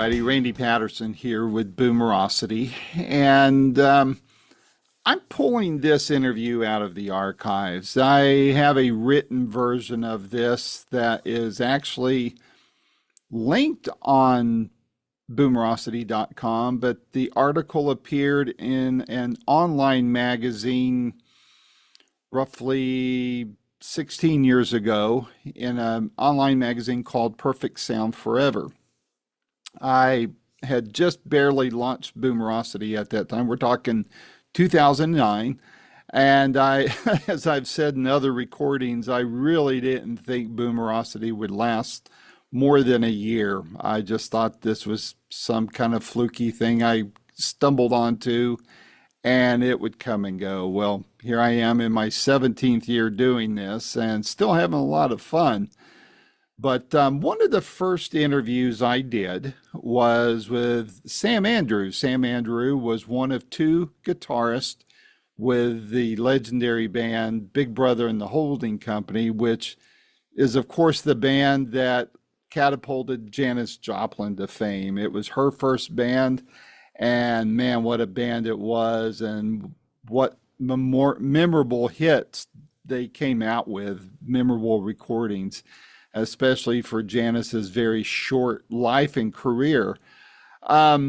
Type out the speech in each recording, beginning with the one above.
everybody. Randy Patterson here with Boomerocity. And I'm pulling this interview out of the archives. I have a written version of this that is actually linked on boomerocity.com, but the article appeared in an online magazine roughly 16 years ago in an online magazine called Perfect Sound Forever. I had just barely launched Boomerocity at that time. We're talking 2009. And I, as I've said in other recordings, I really didn't think Boomerocity would last more than a year. I just thought this was some kind of fluky thing I stumbled onto and it would come and go. Well, here I am in my 17th year doing this and still having a lot of fun. But one of the first interviews I did was with Sam Andrews. Sam Andrews was one of two guitarists with the legendary band Big Brother and the Holding Company, which is, of course, the band that catapulted Janis Joplin to fame. It was her first band, and man, what a band it was, and what memorable hits they came out with, memorable recordings, especially for Janis's very short life and career. I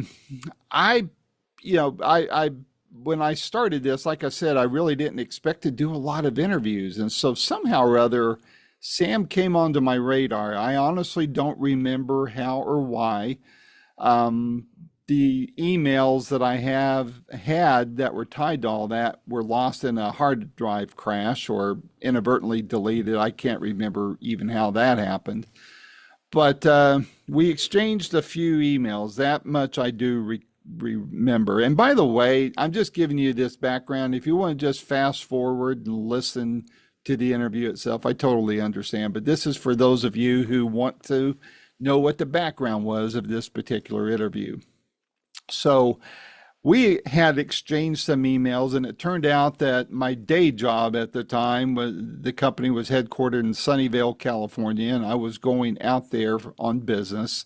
when I started this, like I said, I really didn't expect to do a lot of interviews. And so somehow or other, Sam came onto my radar. I honestly don't remember how or why. The emails that I have had that were tied to all that were lost in a hard drive crash or inadvertently deleted. I can't remember even how that happened. But we exchanged a few emails. That much I do remember. And by the way, I'm just giving you this background. If you want to just fast forward and listen to the interview itself, I totally understand. But this is for those of you who want to know what the background was of this particular interview. So we had exchanged some emails, and it turned out that my day job at the time was the company was headquartered in Sunnyvale, California, and I was going out there on business.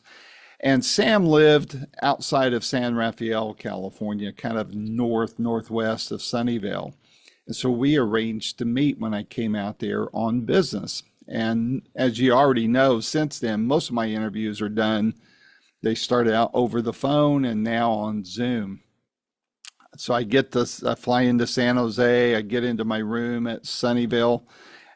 And Sam lived outside of San Rafael, California, kind of northwest of Sunnyvale. And so we arranged to meet when I came out there on business. And as you already know, since then, most of my interviews are done. They started out over the phone and now on Zoom. So I fly into San Jose, I get into my room at Sunnyvale,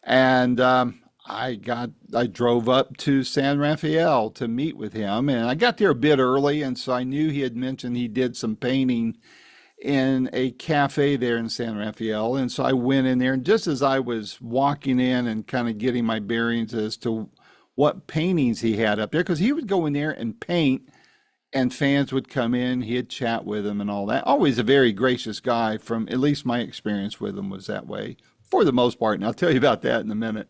and I drove up to San Rafael to meet with him. And I got there a bit early, and so I knew he had mentioned he did some painting in a cafe there in San Rafael. And so I went in there, and just as I was walking in and kind of getting my bearings as to what paintings he had up there, because he would go in there and paint and fans would come in, he'd chat with them and all that. Always a very gracious guy. From at least my experience with him was that way for the most part, and I'll tell you about that in a minute.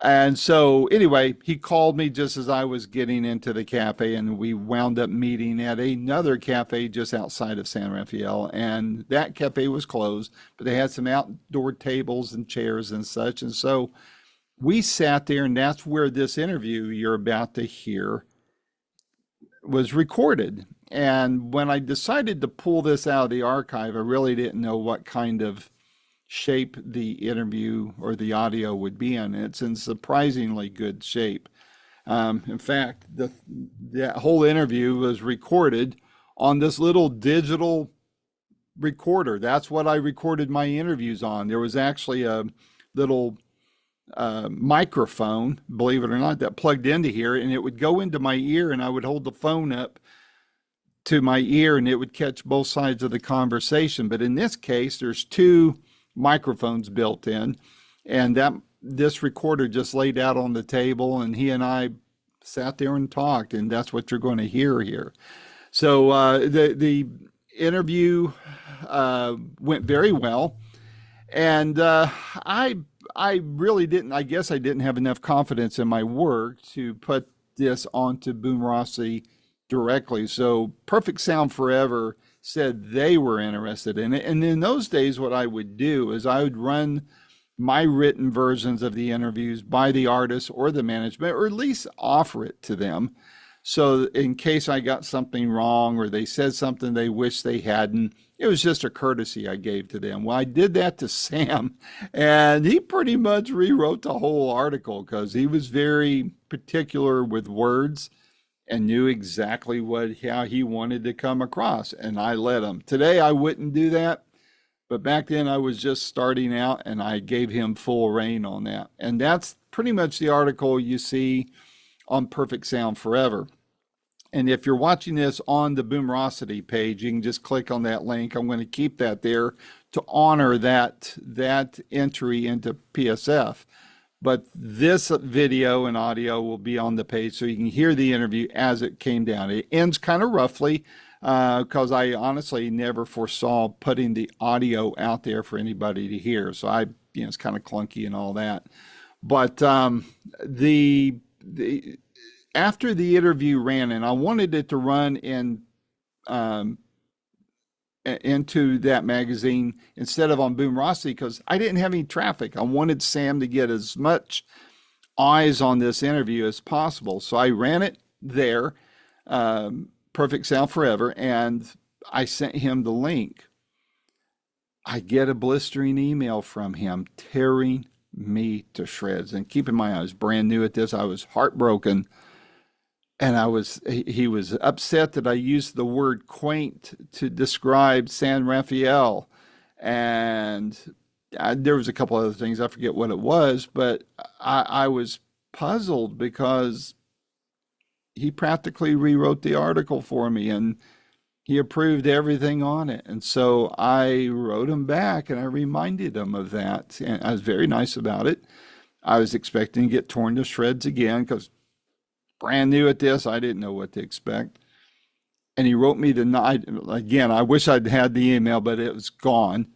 And so anyway, he called me just as I was getting into the cafe, and we wound up meeting at another cafe just outside of San Rafael, and that cafe was closed, but they had some outdoor tables and chairs and such. And so we sat there, and that's where this interview you're about to hear was recorded. And when I decided to pull this out of the archive, I really didn't know what kind of shape the interview or the audio would be in. It's in surprisingly good shape. In fact, that whole interview was recorded on this little digital recorder. That's what I recorded my interviews on. There was actually a little microphone, believe it or not, that plugged into here, and it would go into my ear, and I would hold the phone up to my ear, and it would catch both sides of the conversation. But in this case, there's two microphones built in, and this recorder just laid out on the table, and he and I sat there and talked, and that's what you're going to hear here. So the interview went very well, and I really didn't, I guess I didn't have enough confidence in my work to put this onto Boomerocity directly. So Perfect Sound Forever said they were interested in it. And in those days, what I would do is I would run my written versions of the interviews by the artist or the management, or at least offer it to them. So in case I got something wrong or they said something they wish they hadn't, it was just a courtesy I gave to them. Well, I did that to Sam, and he pretty much rewrote the whole article because he was very particular with words and knew exactly how he wanted to come across, and I let him. Today I wouldn't do that, but back then I was just starting out, and I gave him full reign on that. And that's pretty much the article you see on Perfect Sound Forever. And if you're watching this on the Boomerocity page, you can just click on that link. I'm going to keep that there to honor that entry into PSF. But this video and audio will be on the page so you can hear the interview as it came down. It ends kind of roughly because I honestly never foresaw putting the audio out there for anybody to hear. So it's kind of clunky and all that. But the after the interview ran, and I wanted it to run into that magazine instead of on Boomerocity because I didn't have any traffic. I wanted Sam to get as much eyes on this interview as possible. So I ran it there, Perfect Sound Forever, and I sent him the link. I get a blistering email from him tearing me to shreds. And keep in mind, I was brand new at this. I was heartbroken. And he was upset that I used the word quaint to describe San Rafael. And there was a couple other things. I forget what it was, but I was puzzled because he practically rewrote the article for me and he approved everything on it. And so I wrote him back and I reminded him of that. And I was very nice about it. I was expecting to get torn to shreds again because brand new at this, I didn't know what to expect. And he wrote me the night again. I wish I'd had the email, but it was gone.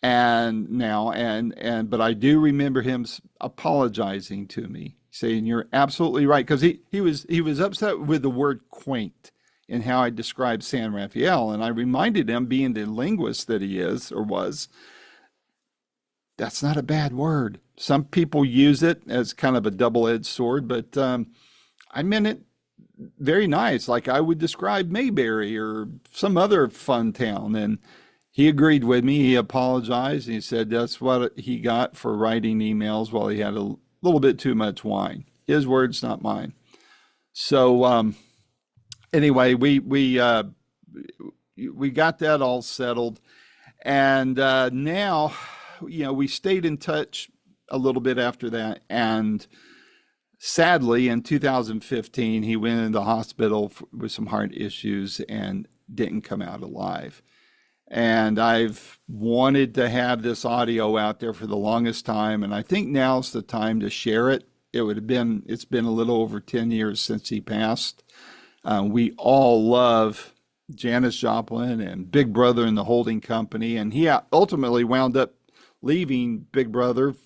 But I do remember him apologizing to me, saying you're absolutely right, because he was upset with the word quaint and how I described San Rafael, and I reminded him, being the linguist that he is or was, that's not a bad word. Some people use it as kind of a double-edged sword, but I meant it very nice, like I would describe Mayberry or some other fun town. And he agreed with me. He apologized. And he said that's what he got for writing emails while he had a little bit too much wine. His words, not mine. So anyway, we got that all settled. And now, we stayed in touch a little bit after that. And sadly, in 2015, he went into the hospital with some heart issues and didn't come out alive. And I've wanted to have this audio out there for the longest time, and I think now's the time to share it. It's been a little over 10 years since he passed. We all love Janis Joplin and Big Brother and the Holding Company, and he ultimately wound up leaving Big Brother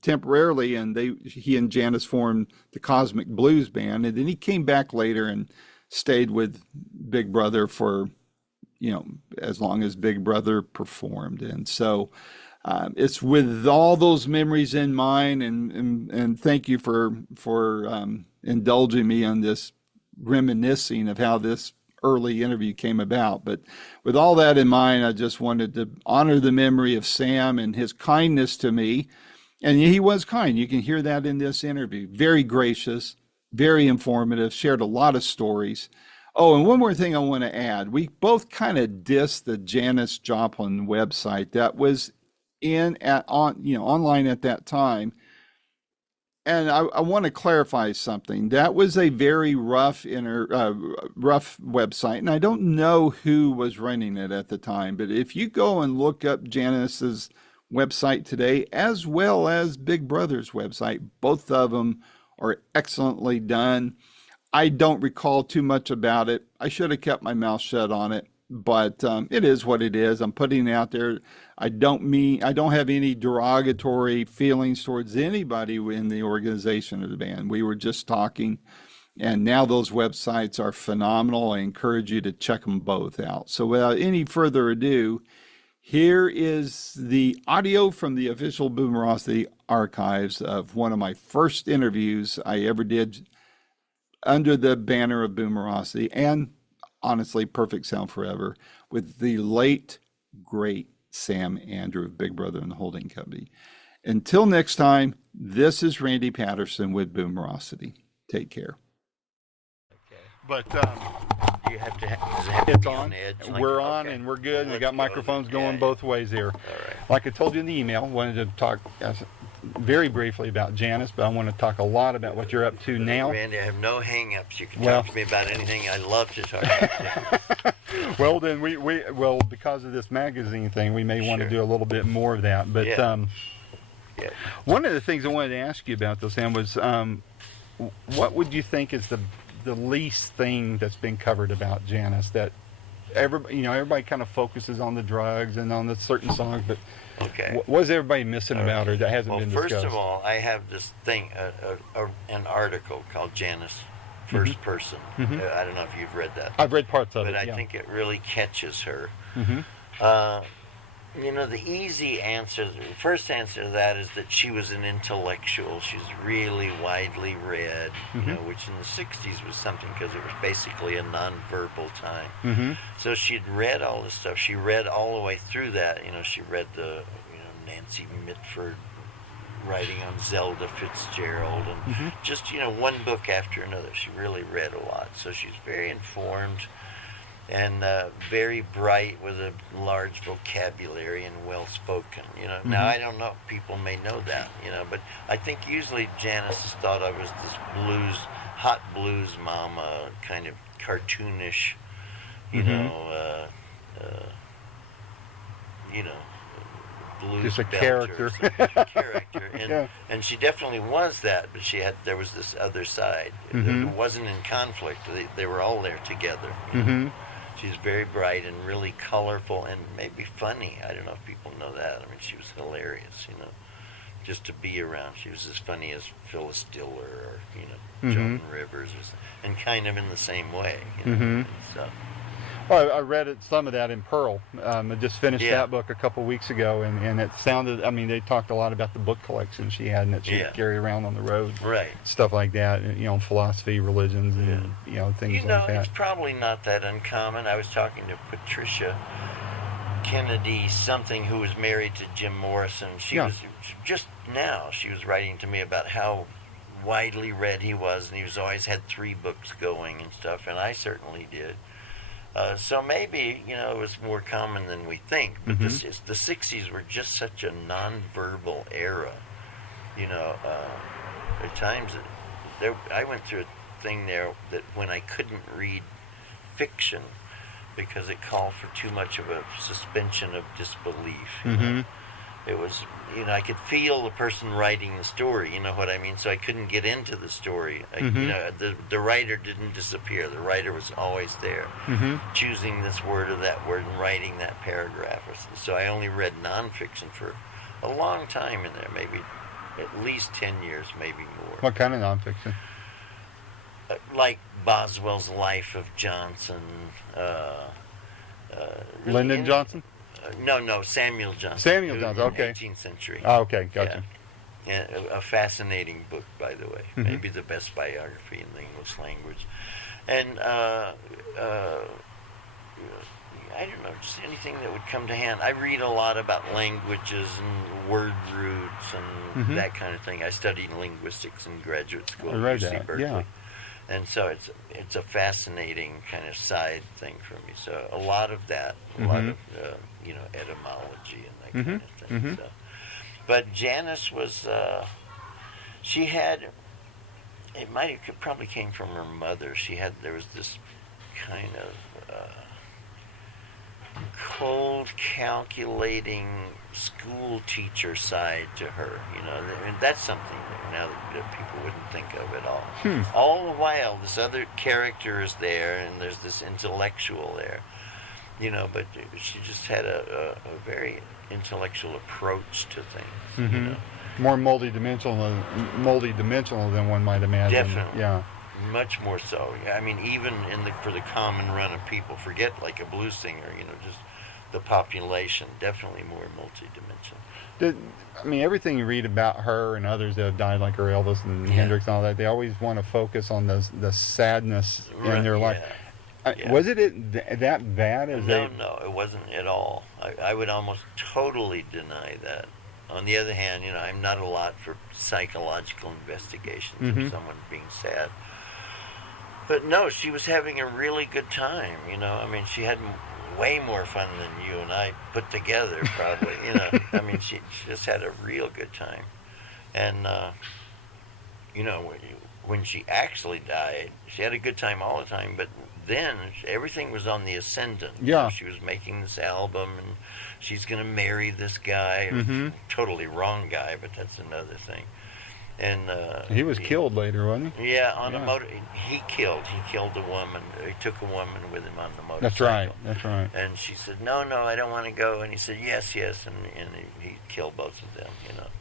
temporarily, and he and Janis formed the Cosmic Blues Band, and then he came back later and stayed with Big Brother for as long as Big Brother performed. And so it's with all those memories in mind, and thank you for indulging me on this reminiscing of how this early interview came about. But with all that in mind, I just wanted to honor the memory of Sam and his kindness to me. And he was kind. You can hear that in this interview. Very gracious, very informative, shared a lot of stories. Oh, and one more thing I want to add. We both kind of dissed the Janis Joplin website that was online at that time. And I want to clarify something. That was a very rough website, and I don't know who was running it at the time. But if you go and look up Janis's website today, as well as Big Brother's website, both of them are excellently done. I don't recall too much about it. I should have kept my mouth shut on it, but it is what it is. I'm putting it out there. I don't have any derogatory feelings towards anybody in the organization of the band. We were just talking, and now those websites are phenomenal. I encourage you to check them both out. So without any further ado, here is the audio from the official Boomerocity archives of one of my first interviews I ever did under the banner of Boomerocity, and honestly, Perfect Sound Forever, with the late, great Sam Andrew of Big Brother and the Holding Company. Until next time, this is Randy Patterson with Boomerocity. Take care. Okay. But Do you have to? Does it have to it's be on. edge? We're on and we're good. Well, We got let's go microphones then. going Yeah, both ways here. All right. Like I told you in the email, wanted to talk very briefly about Janis, but I want to talk a lot about what you're up to now. Randy, I have no hang-ups. You can Well- talk to me about anything. I love to talk about. Well, then well, because of this magazine thing, we may want to Sure. do a little bit more of that. But Yeah. Yeah. one of the things I wanted to ask you about, though, Sam, was what would you think is the least thing that's been covered about Janis that everybody kind of focuses on the drugs and on the certain songs, but Okay. what is everybody missing about her that hasn't Well, been discussed? first of all, I have this thing, an article called Janis First Person. I don't know if you've read that. I've read parts of But it. I yeah. think it really catches her. Mm-hmm. The easy answer, the first answer to that is that she was an intellectual. She's really widely read, which in the 60s was something because it was basically a nonverbal time. Mm-hmm. So she'd read all this stuff. She read all the way through that. She read the, Nancy Mitford writing on Zelda Fitzgerald and just, one book after another. She really read a lot. So she's very informed and very bright with a large vocabulary and well-spoken. Now I don't know, people may know that, but I think usually Janis is thought of as this hot blues mama, kind of cartoonish, blues Just a belter or character. something, character. And, Yeah. and she definitely was that, but there was this other side. It wasn't in conflict. They were all there together. Mm-hmm. She's very bright and really colorful and maybe funny. I don't know if people know that. I mean, she was hilarious, just to be around. She was as funny as Phyllis Diller or, Joan Rivers, and kind of in the same way. So. Well, I read some of that in Pearl. I just finished Yeah. that book a couple weeks ago, and it sounded, they talked a lot about the book collection she had and that she would carry around on the road. Right. Stuff like that, philosophy, religions, and, things like that. It's probably not that uncommon. I was talking to Patricia Kennedy something, who was married to Jim Morrison. She was writing to me about how widely read he was, and he was always had 3 books going and stuff, and I certainly did. So maybe, it was more common than we think, but the 60s were just such a nonverbal era. At times, I went through a thing there that when I couldn't read fiction because it called for too much of a suspension of disbelief. It was, I could feel the person writing the story, you know what I mean? So I couldn't get into the story. The writer didn't disappear. The writer was always there, choosing this word or that word and writing that paragraph. So I only read nonfiction for a long time in there, maybe at least 10 years, maybe more. What kind of nonfiction? Like Boswell's Life of Johnson. Lyndon Johnson? No, Samuel Johnson. Samuel Johnson, okay. 18th century. Oh, okay, gotcha. Yeah. A fascinating book, by the way. Maybe the best biography in the English language. And I don't know, just anything that would come to hand. I read a lot about languages and word roots and that kind of thing. I studied linguistics in graduate school at UC Berkeley. Yeah. And so it's a fascinating kind of side thing for me. So a lot of that, a lot of etymology and that kind of thing. So. But Janis was, she had, it probably came from her mother. There was this kind of cold, calculating school teacher side to her, and that's something now that people wouldn't think of at all. All the while, this other character is there, and there's this intellectual there, but she just had a very intellectual approach to things. More multi-dimensional than one might imagine. Definitely. Yeah. Much more so. I mean, even for the common run of people, forget like a blues singer, just the population, definitely more multidimensional. I mean, everything you read about her and others that have died, like her Elvis and Hendrix and all that, they always want to focus on the sadness in their life. Was it that bad? No, it wasn't at all. I would almost totally deny that. On the other hand, I'm not a lot for psychological investigations of someone being sad. But no, she was having a really good time, I mean, she had way more fun than you and I put together, probably, I mean, she just had a real good time. And, when she actually died, she had a good time all the time, but then everything was on the ascendant. Yeah. She was making this album, and she's going to marry this guy, totally wrong guy, but that's another thing. And he was killed later, wasn't he? Yeah, on a motor. He killed a woman. He took a woman with him on the motorcycle. That's right. And she said, no, I don't want to go. And he said, yes, and he killed both of them,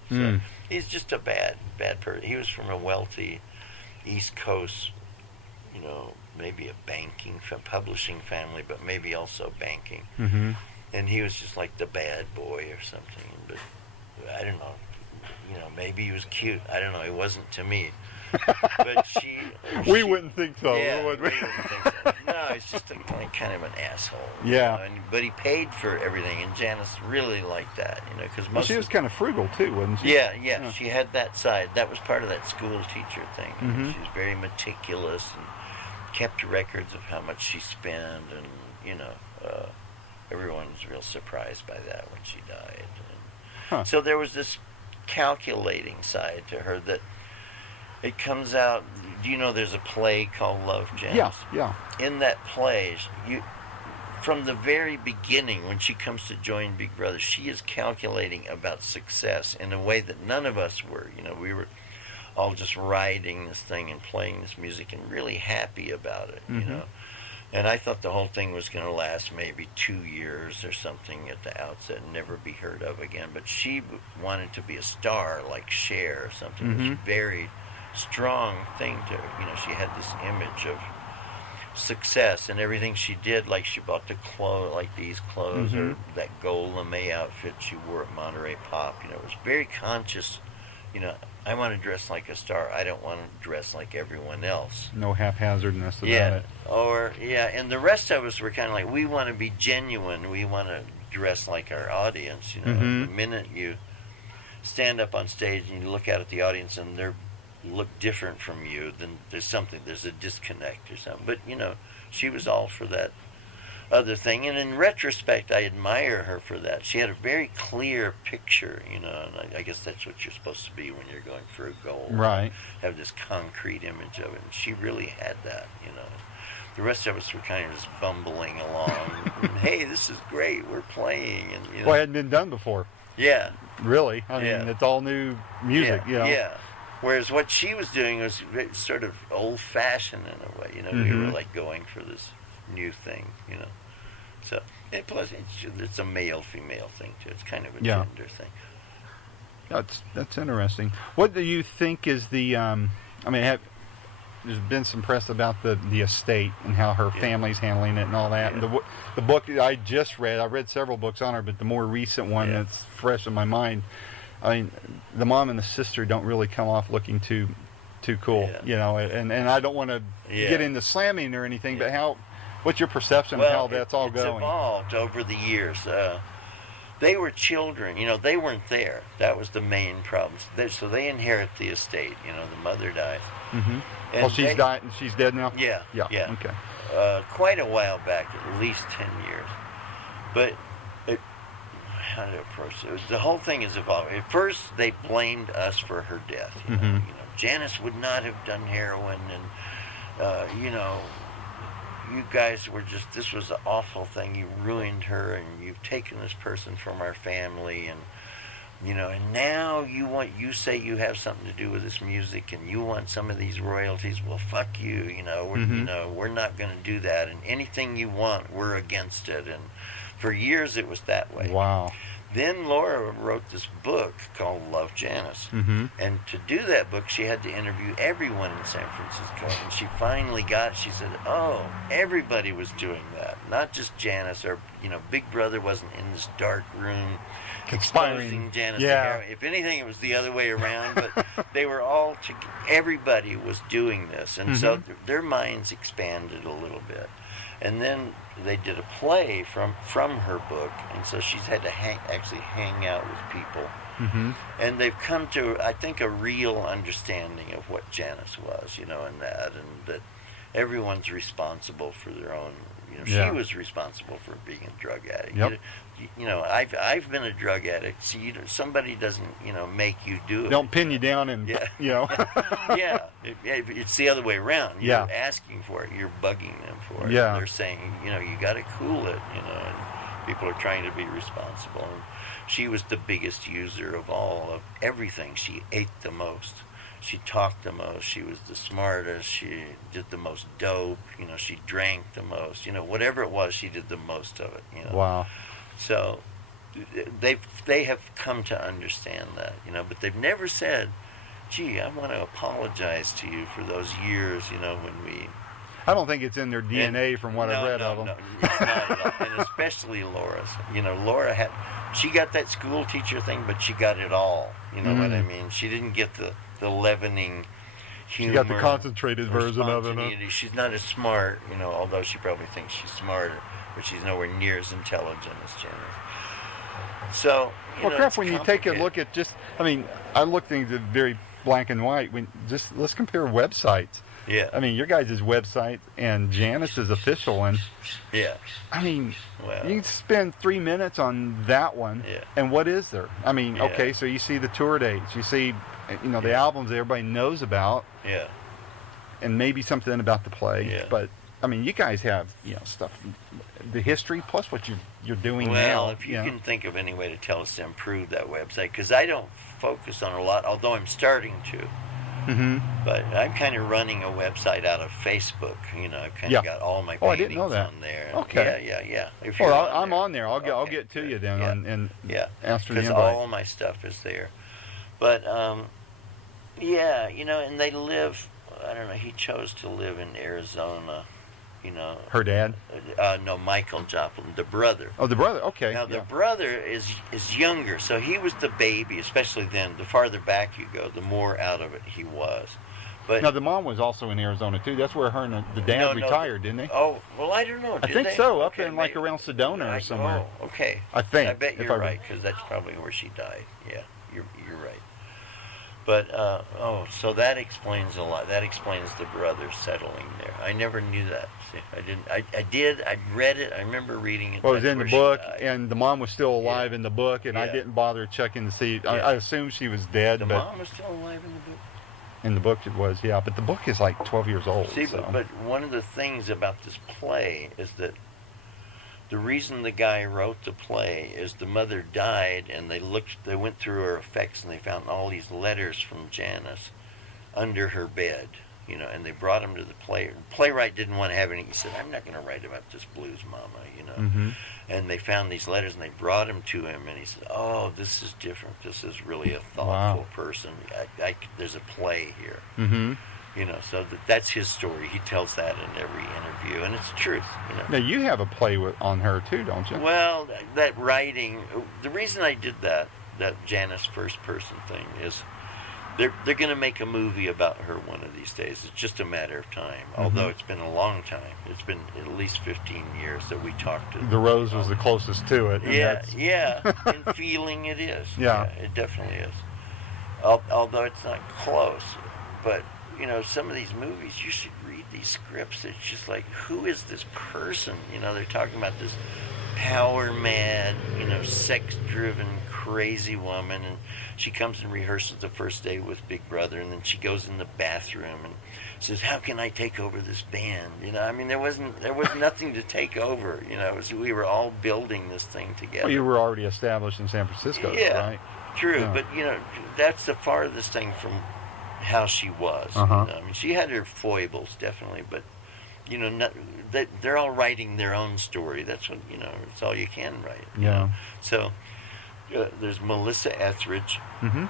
So he's just a bad person. He was from a wealthy East Coast, maybe a publishing family, but maybe also banking. And he was just like the bad boy or something. But I don't know. Maybe he was cute. I don't know. He wasn't to me. But we wouldn't think so, yeah, would we? We wouldn't think so. No, he's just kind of an asshole. Yeah. But he paid for everything, and Janis really liked that, because she was kind of frugal too, wasn't she? Yeah. She had that side. That was part of that school teacher thing. She was very meticulous and kept records of how much she spent, and everyone was real surprised by that when she died. And so there was this calculating side to her that it comes out. Do you know there's a play called Love, Janis? Yeah. In that play, from the very beginning, when she comes to join Big Brother, she is calculating about success in a way that none of us were. We were all just riding this thing and playing this music and really happy about it, And I thought the whole thing was going to last maybe 2 years or something at the outset and never be heard of again. But she wanted to be a star like Cher or something. This very strong thing to, she had this image of success and everything she did. Like she bought the clothes, like these clothes or that gold lame outfit she wore at Monterey Pop. It was very conscious. I want to dress like a star. I don't want to dress like everyone else. No haphazardness about it. And the rest of us were kind of like, we want to be genuine. We want to dress like our audience. The minute you stand up on stage and you look out at the audience and they look different from you, then there's a disconnect or something. But, she was all for that other thing. And in retrospect, I admire her for that. She had a very clear picture, and I guess that's what you're supposed to be when you're going for a goal. Right. Have this concrete image of it. And she really had that, The rest of us were kind of just bumbling along. Hey, this is great. We're playing. And, Well, it hadn't been done before. Yeah. Really. I mean, it's all new music, Yeah. Whereas what she was doing was sort of old-fashioned in a way. We were like going for this new thing, So, and plus, it's a male-female thing, too. It's kind of a gender thing. That's interesting. What do you think is the, there's been some press about the estate and how her family's handling it and all that. And the book I just read, I read several books on her, but the more recent one that's fresh in my mind, the mom and the sister don't really come off looking too cool, and I don't want to get into slamming or anything, but what's your perception of how that's all going? It's evolved over the years. They were children, they weren't there. That was the main problem. So they inherit the estate, the mother dies. Well, she's died and she's dead now? Yeah. Okay. Quite a while back, at least 10 years. But how to approach it? The whole thing is evolving. At first, they blamed us for her death. Janis would not have done heroin, and you guys were this was an awful thing. You ruined her, and you've taken this person from our family, and and now you say you have something to do with this music, and you want some of these royalties. Well, fuck you. We're not going to do that, and anything you want, we're against it. And for years, it was that way. Wow. Then Laura wrote this book called Love Janis. Mm-hmm. And to do that book, she had to interview everyone in San Francisco. And she finally got it. She said, oh, everybody was doing that. Not just Janis, or, Big Brother wasn't in this dark room exposing Janis to heroin. If anything, it was the other way around. But they were all, everybody was doing this. And so their minds expanded a little bit. And then they did a play from her book, and so she's had to actually hang out with people. Mm-hmm. And they've come to, I think, a real understanding of what Janis was, and that everyone's responsible for their own. She was responsible for being a drug addict. Yep. I've been a drug addict. So somebody doesn't, make you do it. Don't pin you down and, Yeah, it's the other way around. You're asking for it. You're bugging them for it. Yeah. And they're saying, you got to cool it, and people are trying to be responsible. And she was the biggest user of everything. She ate the most. She talked the most. She was the smartest. She did the most dope. She drank the most. Whatever it was, she did the most of it. Wow. So they have come to understand that. But they've never said, "Gee, I want to apologize to you for those years." When we. I don't think it's in their DNA from what I've read of them. No, it's not at all. And especially Laura's. Laura she got that school teacher thing, but she got it all. You know what I mean? She didn't get the leavening humor. She got the concentrated version of it. Huh? She's not as smart, although she probably thinks she's smarter, but she's nowhere near as intelligent as Janis. So, Kraft, when you take a look at I look things at very black and white. Let's compare websites. Yeah. Your guys' website and Janis's official one. Yeah. You can spend 3 minutes on that one. Yeah. And what is there? Okay, so you see the tour dates. You see, the albums that everybody knows about. Yeah. And maybe something about the play. Yeah. But, you guys have, stuff, the history plus what you're doing now. Well, if you can think of any way to tell us to improve that website, because I don't focus on a lot, although I'm starting to. Mm-hmm. But I'm kind of running a website out of Facebook. I've kind of got all my paintings I didn't know that. on there. Okay. Yeah. If I'm on there. I'll get to you then and ask for the invite. Because all my stuff is there. But and they live. I don't know. He chose to live in Arizona. Her dad? No, Michael Joplin, the brother. Oh, the brother. Okay. Now the brother is younger, so he was the baby. Especially then, the farther back you go, the more out of it he was. But now the mom was also in Arizona too. That's where her and the dad retired, didn't they? Oh, well, I don't know. I think so. Up in around Sedona or somewhere. Oh, okay. I think. I bet you're right, because that's probably where she died. Yeah, you're right. But so that explains a lot. That explains the brother settling there. I never knew that. See, I didn't. I did. I read it. I remember reading it. Well, it was in the book, and the mom was still alive in the book, and I didn't bother checking to see. I assumed she was dead. The mom was still alive in the book. In the book, it was, but the book is like 12 years old. See, but one of the things about this play is that the reason the guy wrote the play is the mother died, and they went through her effects, and they found all these letters from Janis under her bed, and they brought them to the playwright didn't want to have any. He said, "I'm not going to write about this blues mama," Mm-hmm. And they found these letters, and they brought them to him, and he said, "Oh, this is different. This is really a thoughtful person. There's a play here." Mm-hmm. So that's his story. He tells that in every interview, and it's the truth. Now you have a play on her too, don't you? Well, that writing. The reason I did that Janis first person thing is they're going to make a movie about her one of these days. It's just a matter of time. Mm-hmm. Although it's been a long time. It's been at least 15 years that we talked to. The Rose was the closest to it. Yeah. In feeling, it is. Yeah, it definitely is. Although it's not close, but. Some of these movies, you should read these scripts. It's just like, who is this person? They're talking about this power-mad, sex-driven, crazy woman, and she comes and rehearses the first day with Big Brother, and then she goes in the bathroom and says, "How can I take over this band?" There was nothing to take over. We were all building this thing together. Well, you were already established in San Francisco, right? True, Yeah. But that's the farthest thing from how she was. Uh-huh. She had her foibles, definitely, but they're all writing their own story. That's what it's all you can write. Yeah. So there's Melissa Etheridge, Mm-hmm.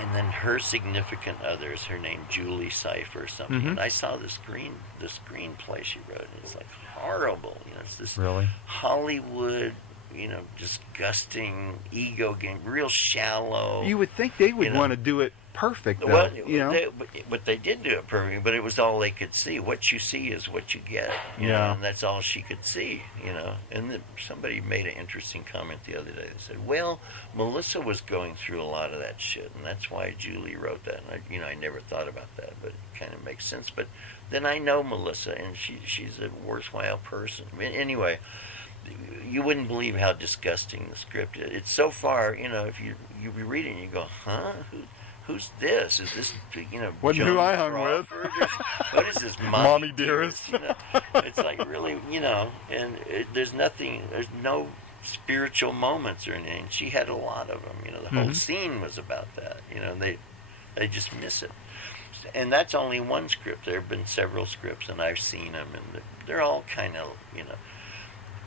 and then her significant other is her name Julie Cipher or something. Mhm. And I saw the screenplay she wrote, and it's like horrible. You know, it's this Really? Hollywood, you know, disgusting ego game, real shallow. You would think they would You know. want to do it perfect, though. Well, you know? but they did do it perfectly, but it was all they could see. What you see is what you get, you know, and that's all she could see, you know. And somebody made an interesting comment the other day. They said, well, Melissa was going through a lot of that shit, and that's why Julie wrote that. And I never thought about that, but it kind of makes sense. But then I know Melissa, and she's a worthwhile person. I mean, anyway, you wouldn't believe how disgusting the script is. It's so far, you know, if you read it and you go, huh? Who's this? Is this, you know, Wasn't Joan who I hung with. Crawford? What is this, Mommy Dearest? You know? It's like really, you know, and there's no spiritual moments or anything. She had a lot of them. You know, the whole scene was about that. You know, they just miss it. And that's only one script. There have been several scripts, and I've seen them, and they're all kind of, you know.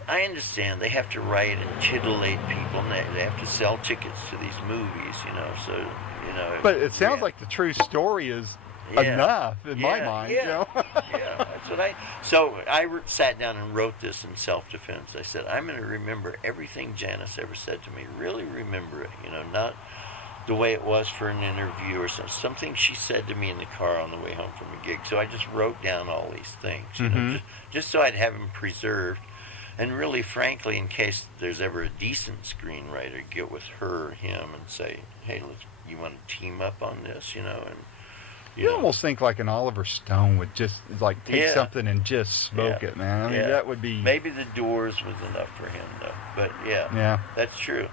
I understand they have to write and titillate people, and they have to sell tickets to these movies, you know. So, you know. But it sounds like the true story is enough in my mind. Yeah, you know? yeah, that's what So I sat down and wrote this in self-defense. I said, I'm going to remember everything Janis ever said to me. Really remember it, you know, not the way it was for an interview or something she said to me in the car on the way home from a gig. So I just wrote down all these things, you know, just so I'd have them preserved. And really, frankly, in case there's ever a decent screenwriter, get with her or him and say, hey, you want to team up on this, you know? And You almost think like an Oliver Stone would just like take something and just smoke it, man. I mean, that would be... Maybe The Doors was enough for him, though. But yeah, that's true.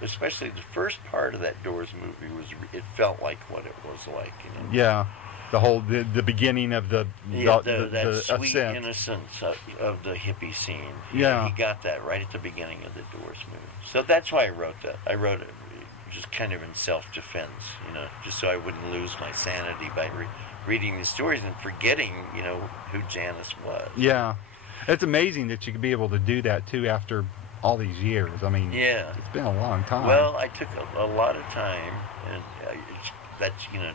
Especially the first part of that Doors movie it felt like what it was like, you know? Yeah. The beginning of the that sweet ascent. innocence of the hippie scene. Yeah. He got that right at the beginning of the Doors movie. So that's why I wrote that. I wrote it just kind of in self-defense, you know, just so I wouldn't lose my sanity by reading these stories and forgetting, you know, who Janis was. Yeah. It's amazing that you could be able to do that, too, after all these years. I mean, it's been a long time. Well, I took a lot of time, and that's, you know,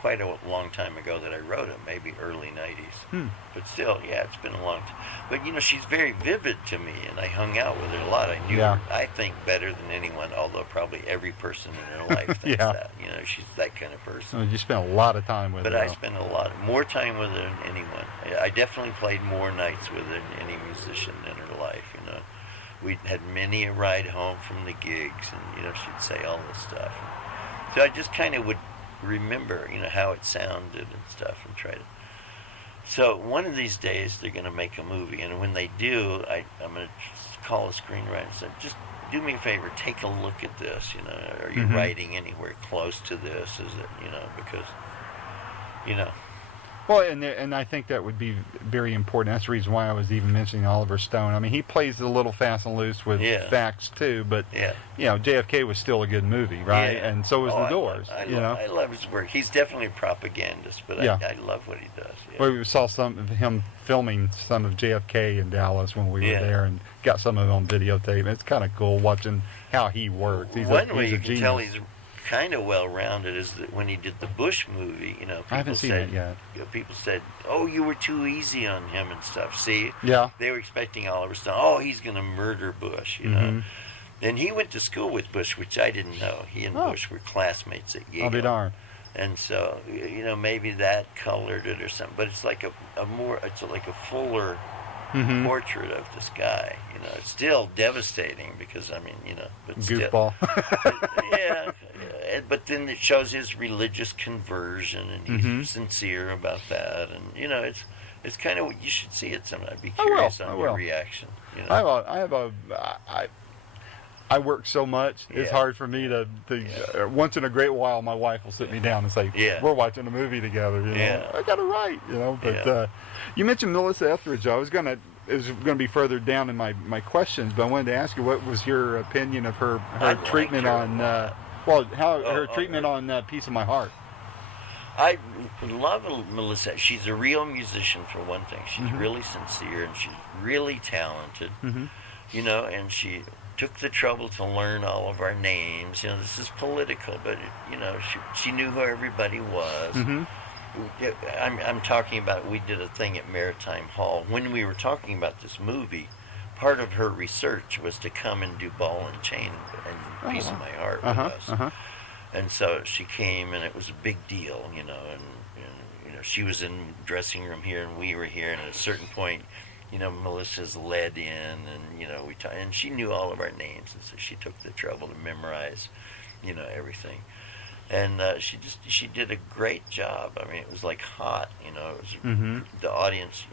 quite a long time ago that I wrote it, maybe early 90s. But still, it's been a long time. But, you know, she's very vivid to me, and I hung out with her a lot. I knew her, I think, better than anyone, although probably every person in her life thinks that. You know, she's that kind of person. You spent a lot of time with her. But I spent more time with her than anyone. I definitely played more nights with her than any musician in her life, you know. We had many a ride home from the gigs, and, you know, she'd say all this stuff. So I just kind of would remember, you know, how it sounded and stuff, and try to. So one of these days they're going to make a movie, and when they do, I'm going to call a screenwriter and say, just do me a favor, take a look at this. You know, are you writing anywhere close to this? Is it, you know, because, you know. Well, and I think that would be very important. That's the reason why I was even mentioning Oliver Stone. I mean, he plays a little fast and loose with facts too, but you know, JFK was still a good movie, right? Yeah. And so was The Doors. I know, love his work. He's definitely a propagandist, but I love what he does. Yeah. Well, we saw some of him filming some of JFK in Dallas when we were there, and got some of it on videotape. It's kind of cool watching how he works. One way you can tell he's kind of well-rounded is that when he did the Bush movie, you know, I haven't seen it yet. People said, "Oh, you were too easy on him and stuff." See, they were expecting Oliver Stone. Oh, he's going to murder Bush, you know. And he went to school with Bush, which I didn't know. He and Bush were classmates at Yale. I'll be darned. And so, you know, maybe that colored it or something. But it's like it's like a fuller portrait of this guy. You know, it's still devastating because, I mean, you know, but goofball. But then it shows his religious conversion, and he's sincere about that. And, you know, it's kind of what you should see it sometime. I'd be curious on your reaction. You know? I work so much. It's hard for me to once in a great while, my wife will sit me down and say, "We're watching a movie together." You know? I got to write. You know, but you mentioned Melissa Etheridge. It was going to be further down in my questions, but I wanted to ask you, what was your opinion of her treatment on her treatment on "Piece of My Heart"? I love Melissa. She's a real musician, for one thing. She's really sincere, and she's really talented. You know, and she took the trouble to learn all of our names. This is political, but she knew who everybody was. Mm-hmm. I'm talking about, we did a thing at Maritime Hall when we were talking about this movie. Part of her research was to come and do Ball and Chain and Piece of My Heart with us. And so she came, and it was a big deal, and she was in the dressing room here, and we were here, and at a certain point, Melissa's led in, and and she knew all of our names, and so she took the trouble to memorize, everything, and she did a great job. I mean, it was like hot, it was the audience.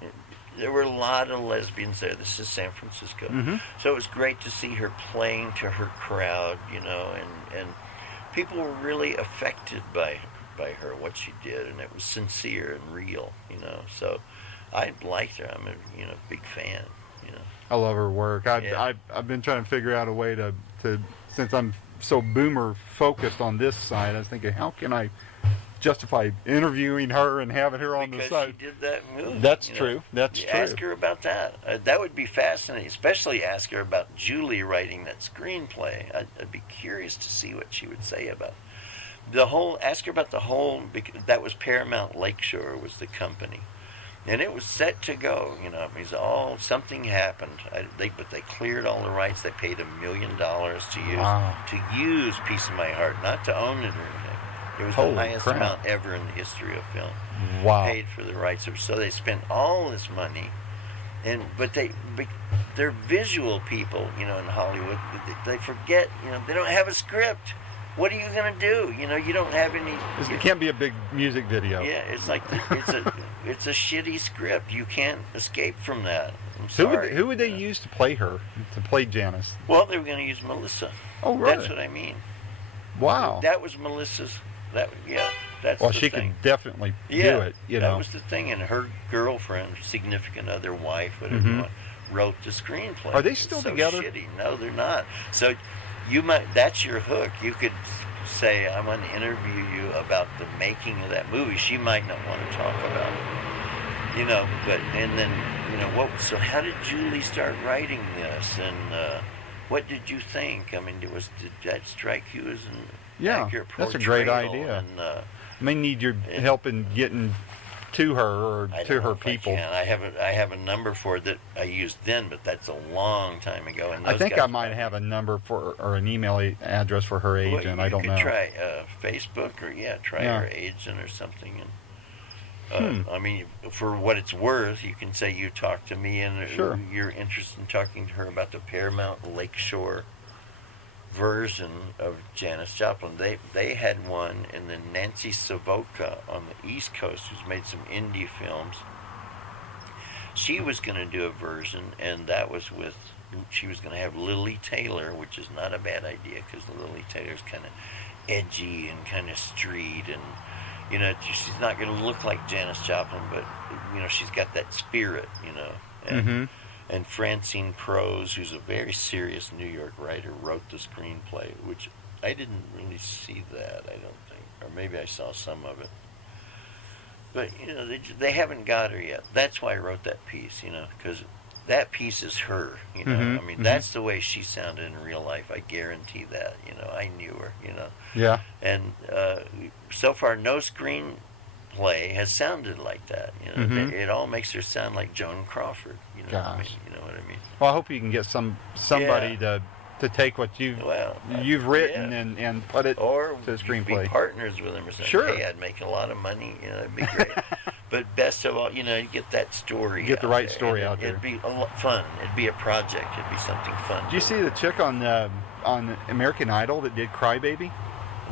There were a lot of lesbians there. This is San Francisco, so it was great to see her playing to her crowd, and people were really affected by her, what she did, and it was sincere and real, So I liked her. I'm a big fan. I love her work. I've been trying to figure out a way to since I'm so boomer focused on this side, I was thinking, how can I justify interviewing her and having her on the side? Because she did that movie. That's true. That's true. Ask her about that. That would be fascinating. Especially ask her about Julie writing that screenplay. I'd be curious to see what she would say about ask her about the whole, because that was Paramount Lakeshore was the company, and it was set to go. Something happened. But they cleared all the rights. They paid $1 million to use Piece of My Heart, not to own it or anything. It was the highest amount ever in the history of film. Wow! Paid for the rights, so they spent all this money, but they're visual people, in Hollywood. They forget, they don't have a script. What are you going to do? You don't have any. It can't be a big music video. Yeah, it's like it's a shitty script. You can't escape from that. I'm sorry. Who would they use to play her? To play Janis? Well, they were going to use Melissa. Oh, really? That's what I mean. Wow. That was Melissa's. That's. Well, the she thing. could definitely do it. That was the thing, and her girlfriend, significant other, wife, whatever you want, wrote the screenplay. Are they still together? Shitty. No, they're not. So. That's your hook. You could say, I want to interview you about the making of that movie. She might not want to talk about it. So how did Julie start writing this? And what did you think? I mean, did that strike you as an accurate portrayal? That's a great idea. And, I may need your help in getting to her or to her people. I have a number for it that I used then, but that's a long time ago. And I think I might have a number or an email address for her agent. I don't know. You could try Facebook or try her agent or something. And I mean, for what it's worth, you can say you talked to me and you're interested in talking to her about the Paramount Lakeshore version of Janis Joplin. They had one, and then Nancy Savoca on the East Coast, who's made some indie films, she was going to do a version, and that was she was going to have Lily Taylor, which is not a bad idea because Lily Taylor's kind of edgy and kind of street, and she's not going to look like Janis Joplin, but she's got that spirit, and And Francine Prose, who's a very serious New York writer, wrote the screenplay, which I didn't really see that, I don't think. Or maybe I saw some of it. But, they haven't got her yet. That's why I wrote that piece, because that piece is her, I mean, that's the way she sounded in real life. I guarantee that, I knew her, Yeah. And so far, no screenplay has sounded like that. It all makes her sound like Joan Crawford. Gosh. You know what I mean? Well, I hope you can get somebody to take what you've written and put it to a screenplay. Be partners with them or something. Sure. Hey, I'd make a lot of money. It'd be great. But best of all, you get that story. Get the right story out there. It'd be a lot fun. It'd be a project. It'd be something fun. Did you see the chick on American Idol that did Crybaby?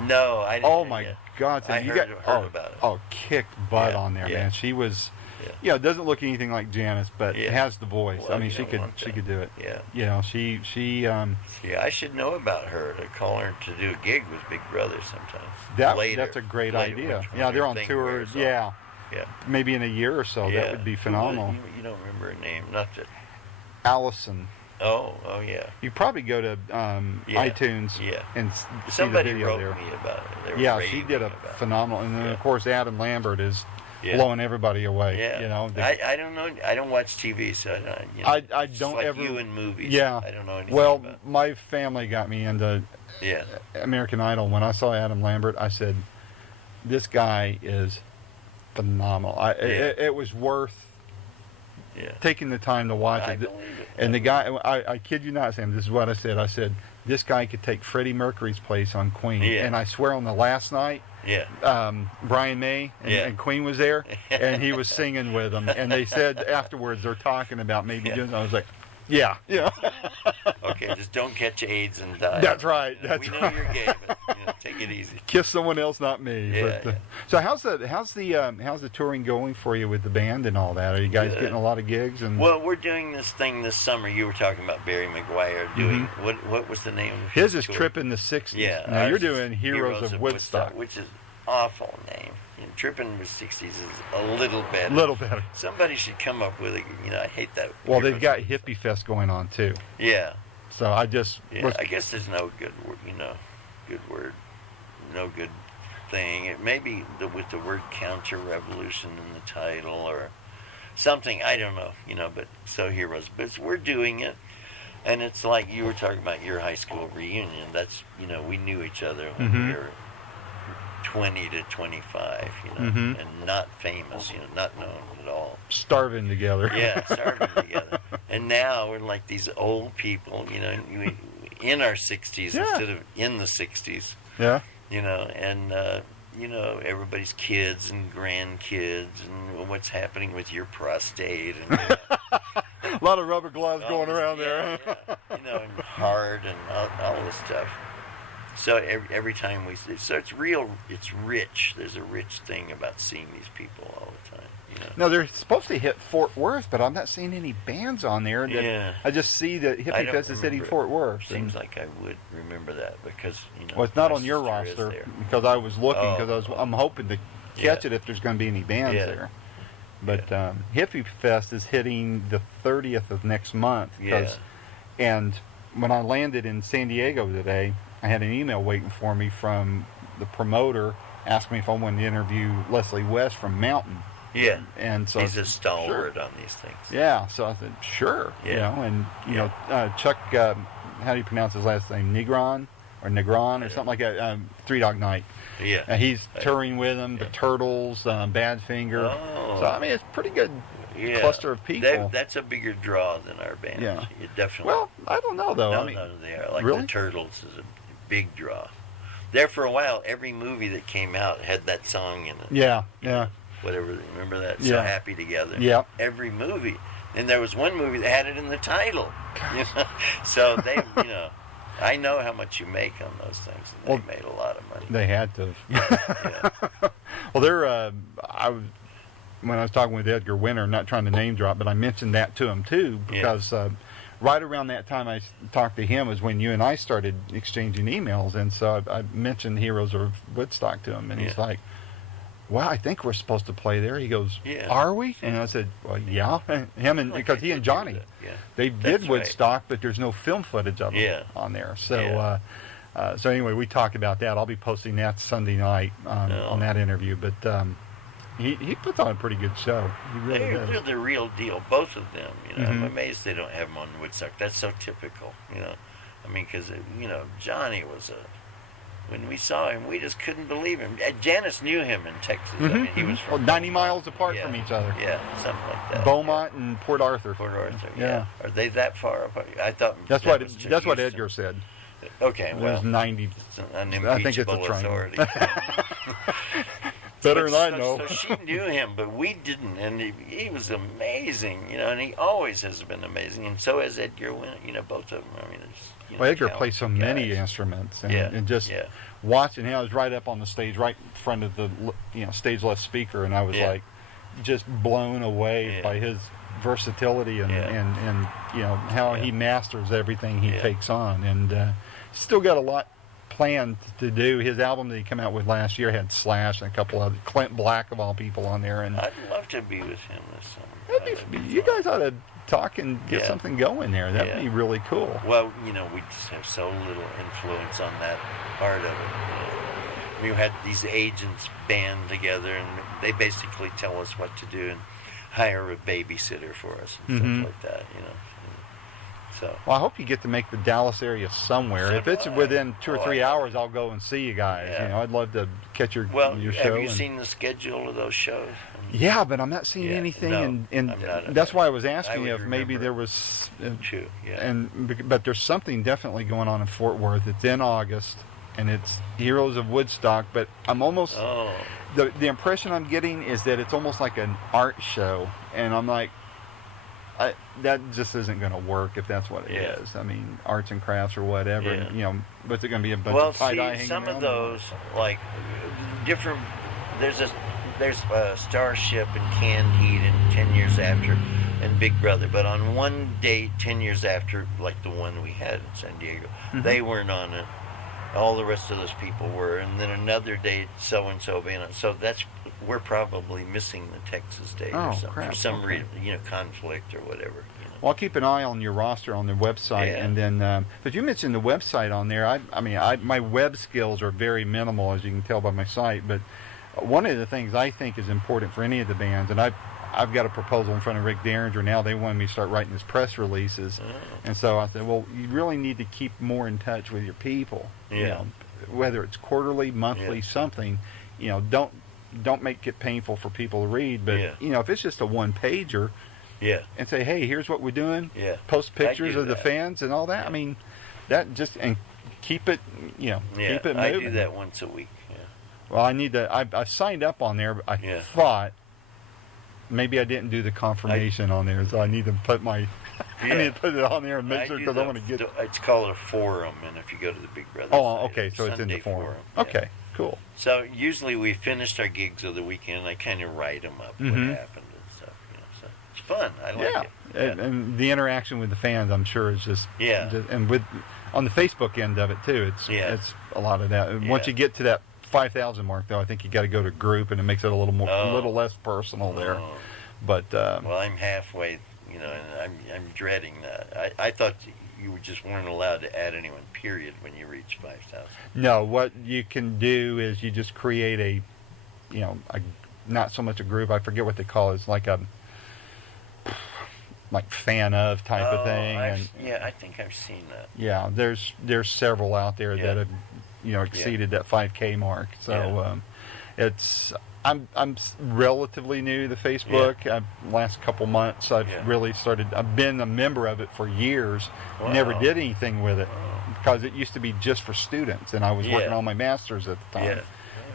No, I didn't. Oh my God! So I heard about it. Oh, kicked butt on there, man. She was. Yeah, it doesn't look anything like Janis, but it has the voice. Well, I mean, she could do it. Yeah. She. I should know about her to call her to do a gig with Big Brother sometime. That's a great idea. Yeah, they're on tour. Yeah. Maybe in a year or so. That would be phenomenal. You don't remember her name, not that. Allison. Oh yeah. You probably go to iTunes and see Somebody the video wrote there. me about it. She did a phenomenal. And then of course Adam Lambert is blowing everybody away. Yeah. You know, I don't know. I don't watch TV, so I don't. You know, I it's don't like ever. you in movies. Yeah. I don't know anything Well, about. my family got me into Yeah. American Idol. When I saw Adam Lambert, I said, "This guy is phenomenal." It was worth taking the time to watch I it. believe it. And the guy, I kid you not, Sam, this is what I said. I said, this guy could take Freddie Mercury's place on Queen. Yeah. And I swear on the last night, Brian May and Queen was there, and he was singing with them. And they said afterwards they're talking about maybe doing I was like, yeah. Okay, just don't catch AIDS and die. That's right. We know you're gay, but take it easy. Kiss someone else, not me. Yeah, But, so how's the touring going for you with the band and all that? Are you guys getting a lot of gigs? And well, we're doing this thing this summer. You were talking about Barry McGuire doing what was the name of his is tour? Trip in the 60s. Yeah, Now you're ours is doing Heroes of Woodstock. which is awful name. Trip in the 60s is a little better. Little better. Somebody should come up with I hate that. Well, they've got Heroes of Hippie Fest going on too. Yeah. So I just I guess there's no good word, good word, no good thing. It may be with the word counter-revolution in the title or something. I don't know, but so Heroes. But we're doing it, and it's like you were talking about your high school reunion. That's, we knew each other when we were 20 to 25, and not famous, not known at all. starving together. Yeah, starving together. And now we're like these old people, in our 60s instead of in the 60s. Yeah. And everybody's kids and grandkids and what's happening with your prostate and A lot of rubber gloves going around there. and hard and all this stuff. So every time so it's real, it's rich. There's a rich thing about seeing these people all the time. No, they're supposed to hit Fort Worth, but I'm not seeing any bands on there. I just see that Hippie Fest is hitting Fort Worth. Seems like I would remember that because well, it's not my on your sister roster because I was looking because I'm hoping to catch it if there's going to be any bands there. But Hippie Fest is hitting the 30th of next month. And when I landed in San Diego today, I had an email waiting for me from the promoter asking me if I wanted to interview Leslie West from Mountain. Yeah, and so he's a stalwart on these things. Yeah, so I said, sure. Chuck, how do you pronounce his last name? Negron or something like that. Three Dog Night. Yeah, he's touring with them. The Turtles, Badfinger. Oh. So I mean, it's a pretty good cluster of people. That's a bigger draw than our band. Yeah, definitely. Well, I don't know though. No, they are. Like really? The Turtles is a big draw. There for a while, every movie that came out had that song in it. Yeah. Whatever, remember that? So Happy Together. Yeah. Every movie. And there was one movie that had it in the title. So they, I know how much you make on those things. And they made a lot of money. They had to. Well, when I was talking with Edgar Winter, not trying to name drop, but I mentioned that to him too because right around that time I talked to him was when you and I started exchanging emails, and so I mentioned Heroes of Woodstock to him, and he's like, well, I think we're supposed to play there. He goes, are we? And I said, well, yeah. Because he and Johnny, they did Woodstock, but there's no film footage of them on there. So, so anyway, we talked about that. I'll be posting that Sunday night on that interview. But he puts on a pretty good show. He really does. They're the real deal, both of them. I'm amazed they don't have them on Woodstock. That's so typical. I mean, because Johnny was when we saw him, we just couldn't believe him. Janis knew him in Texas. I mean, he was from 90 miles apart from each other. Yeah, something like that. Beaumont and Port Arthur. Port Arthur. Yeah. Are they that far apart? I thought that's what Edgar said. Okay, well, it was 90. I think it's a authority. Better than I know. So she knew him, but we didn't, and he was amazing, and he always has been amazing, and so has Edgar Winter, both of them. I mean, well, Edgar plays so many instruments, and just watching him, I was right up on the stage, right in front of the stage left speaker, and I was like just blown away by his versatility and how he masters everything he takes on, and still got a lot planned to do. His album that he came out with last year had Slash and a couple of Clint Black of all people on there, and I'd love to be with him this summer. You guys ought to talk and get something going there. That'd be really cool. Well, we just have so little influence on that part of it. we had these agents band together, and they basically tell us what to do and hire a babysitter for us and stuff like that, you know. So. Well, I hope you get to make the Dallas area somewhere. So if it's do I. within 2 or 3 I- hours, I'll go and see you guys. Yeah. You know, I'd love to catch your Well, show. have you seen the schedule of those shows? Yeah, but I'm not seeing Yeah, anything, no, and I'm not- that's why I was I asking would if maybe remember. there was. True, yeah. But there's something definitely going on in Fort Worth. It's in August, and it's Heroes of Woodstock. But I'm almost Oh, the impression I'm getting is that it's almost like an art show, and I'm like, that just isn't going to work if that's what it Yeah. is. I mean, arts and crafts or whatever. Yeah. You know, but it's going to be a bunch well, of tie dye see, hanging some of around? those, like, different, there's a Starship and Canned Heat and 10 Years After and Big Brother, but on one date, 10 years after, like the one we had in San Diego, they weren't on it. All the rest of those people were, and then another date, so-and-so being on. So we're probably missing the Texas date Oh, or something, crap, for some okay. reason, you know, conflict or whatever. You know. Well, I'll keep an eye on your roster on the website, Yeah. and then. But you mentioned the website on there. I mean, my web skills are very minimal, as you can tell by my site. But one of the things I think is important for any of the bands, and I've got a proposal in front of Rick Derringer now. They wanted me to start writing his press releases, and so I said, well, you really need to keep more in touch with your people. You Yeah. know, whether it's quarterly, monthly, Yeah. something. You know, don't make it painful for people to read. But Yeah. you know, if it's just a one pager. Yeah, And say, hey, here's what we're doing. yeah. Post I pictures do of the that. fans and all that. Yeah. I mean, that just and keep it, you know, Yeah, keep it I moving. do that once a week. Yeah. Well, I need to. I signed up on there, but I Yeah. thought maybe I didn't do the confirmation on there, so I need to put my. I need to put it on there and make sure do because I the- want to get. It's called a forum, and if you go to the Big Brother. Oh, site, okay, so it's in the Sunday forum. yeah. Okay, cool. So usually we finished our gigs of the weekend, and I kind of write them up what happened and stuff. You know, so it's fun. I like Yeah. it. And the interaction with the fans, I'm sure, is just and with on the Facebook end of it too. It's a lot of that. And once Yeah. you get to that 5,000 mark, though, I think you got to go to group, and it makes it a little less personal there. Oh. But Well, I'm halfway, you know, and I'm dreading that. I thought you just weren't allowed to add anyone, period, when you reach 5,000. no, what you can do is you just create not so much a group. I forget what they call it. It's like a fan of type of thing. And I think I've seen that. yeah, there's several out there that have exceeded that 5K mark. So it's I'm relatively new to Facebook. Last couple months I've really started. I've been a member of it for years. Wow. Never did anything with it because it used to be just for students, and I was working Yeah. on my master's at the time. Yeah.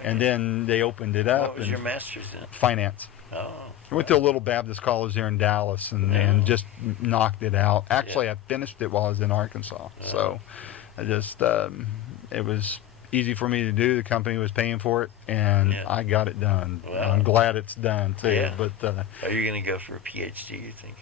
And then they opened it up. What was and your master's in? finance. Oh. I went to a little Baptist college there in Dallas and just knocked it out. Actually, I finished it while I was in Arkansas. So I just, it was easy for me to do. The company was paying for it, and I got it done. Wow. I'm glad it's done, too. Yeah. But, Are you going to go for a PhD, you think?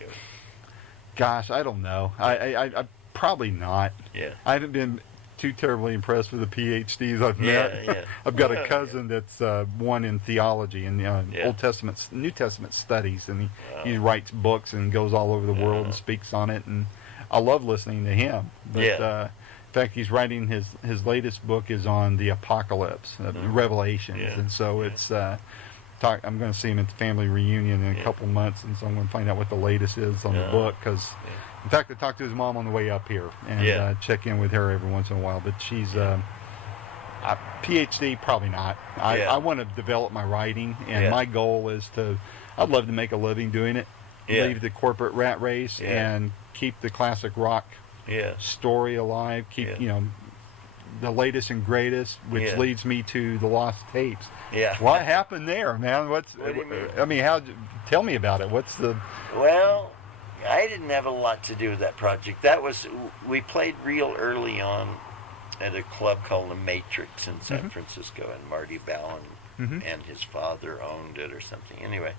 gosh, I don't know. I probably not. Yeah. I haven't been too terribly impressed with the PhDs I've met. Yeah. I've got Well, a cousin that's one in theology and Old Testament, New Testament studies, and he writes books and goes all over the world and speaks on it, and I love listening to him. But in fact, he's writing his latest book is on the apocalypse, Revelations, and so it's. I'm going to see him at the family reunion in a couple months, and so I'm going to find out what the latest is on the book. Because, in fact, I talked to his mom on the way up here and check in with her every once in a while. But she's PhD, probably not. I want to develop my writing, and my goal is I'd love to make a living doing it, leave the corporate rat race, and keep the classic rock story alive. Keep the latest and greatest, which leads me to the lost tapes. Yeah. What happened there, man? What do you mean? I mean, tell me about it. What's the? Well, I didn't have a lot to do with that project. We played real early on at a club called the Matrix in San Francisco, and Marty Ballin and his father owned it or something. Anyway,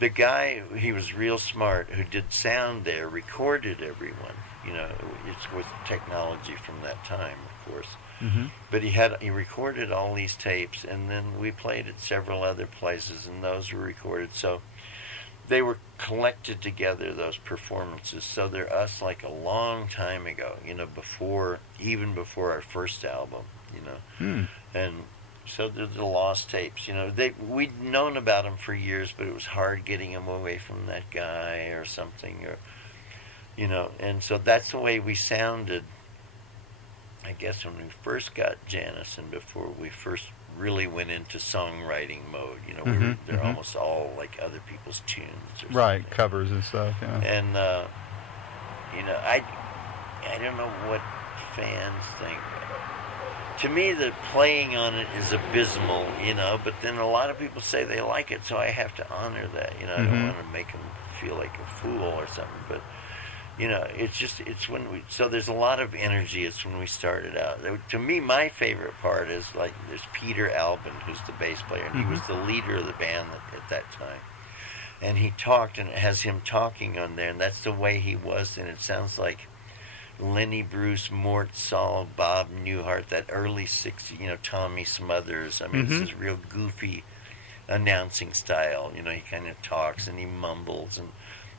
the guy, he was real smart, who did sound there, recorded everyone. It's with technology from that time, of course. But he recorded all these tapes, and then we played at several other places, and those were recorded. So they were collected together, those performances. So they're us like a long time ago, even before our first album, And so the lost tapes. We'd known about them for years, but it was hard getting them away from that guy or something, and so that's the way we sounded, I guess, when we first got Janis, and before we first really went into songwriting mode. They're almost all like other people's tunes, or right? something. Covers and stuff. Yeah. And I don't know what fans think. To me, the playing on it is abysmal, but then a lot of people say they like it, so I have to honor that. I don't want to make them feel like a fool or something, but it's when so there's a lot of energy. It's when we started out. To me, my favorite part is like there's Peter Albin, who's the bass player, and he was the leader of the band at that time. And he talked, and it has him talking on there, and that's the way he was, and it sounds like Lenny Bruce, Mort Saul, Bob Newhart, that early 60s, Tommy Smothers. I mean, this is real goofy announcing style. He kind of talks and he mumbles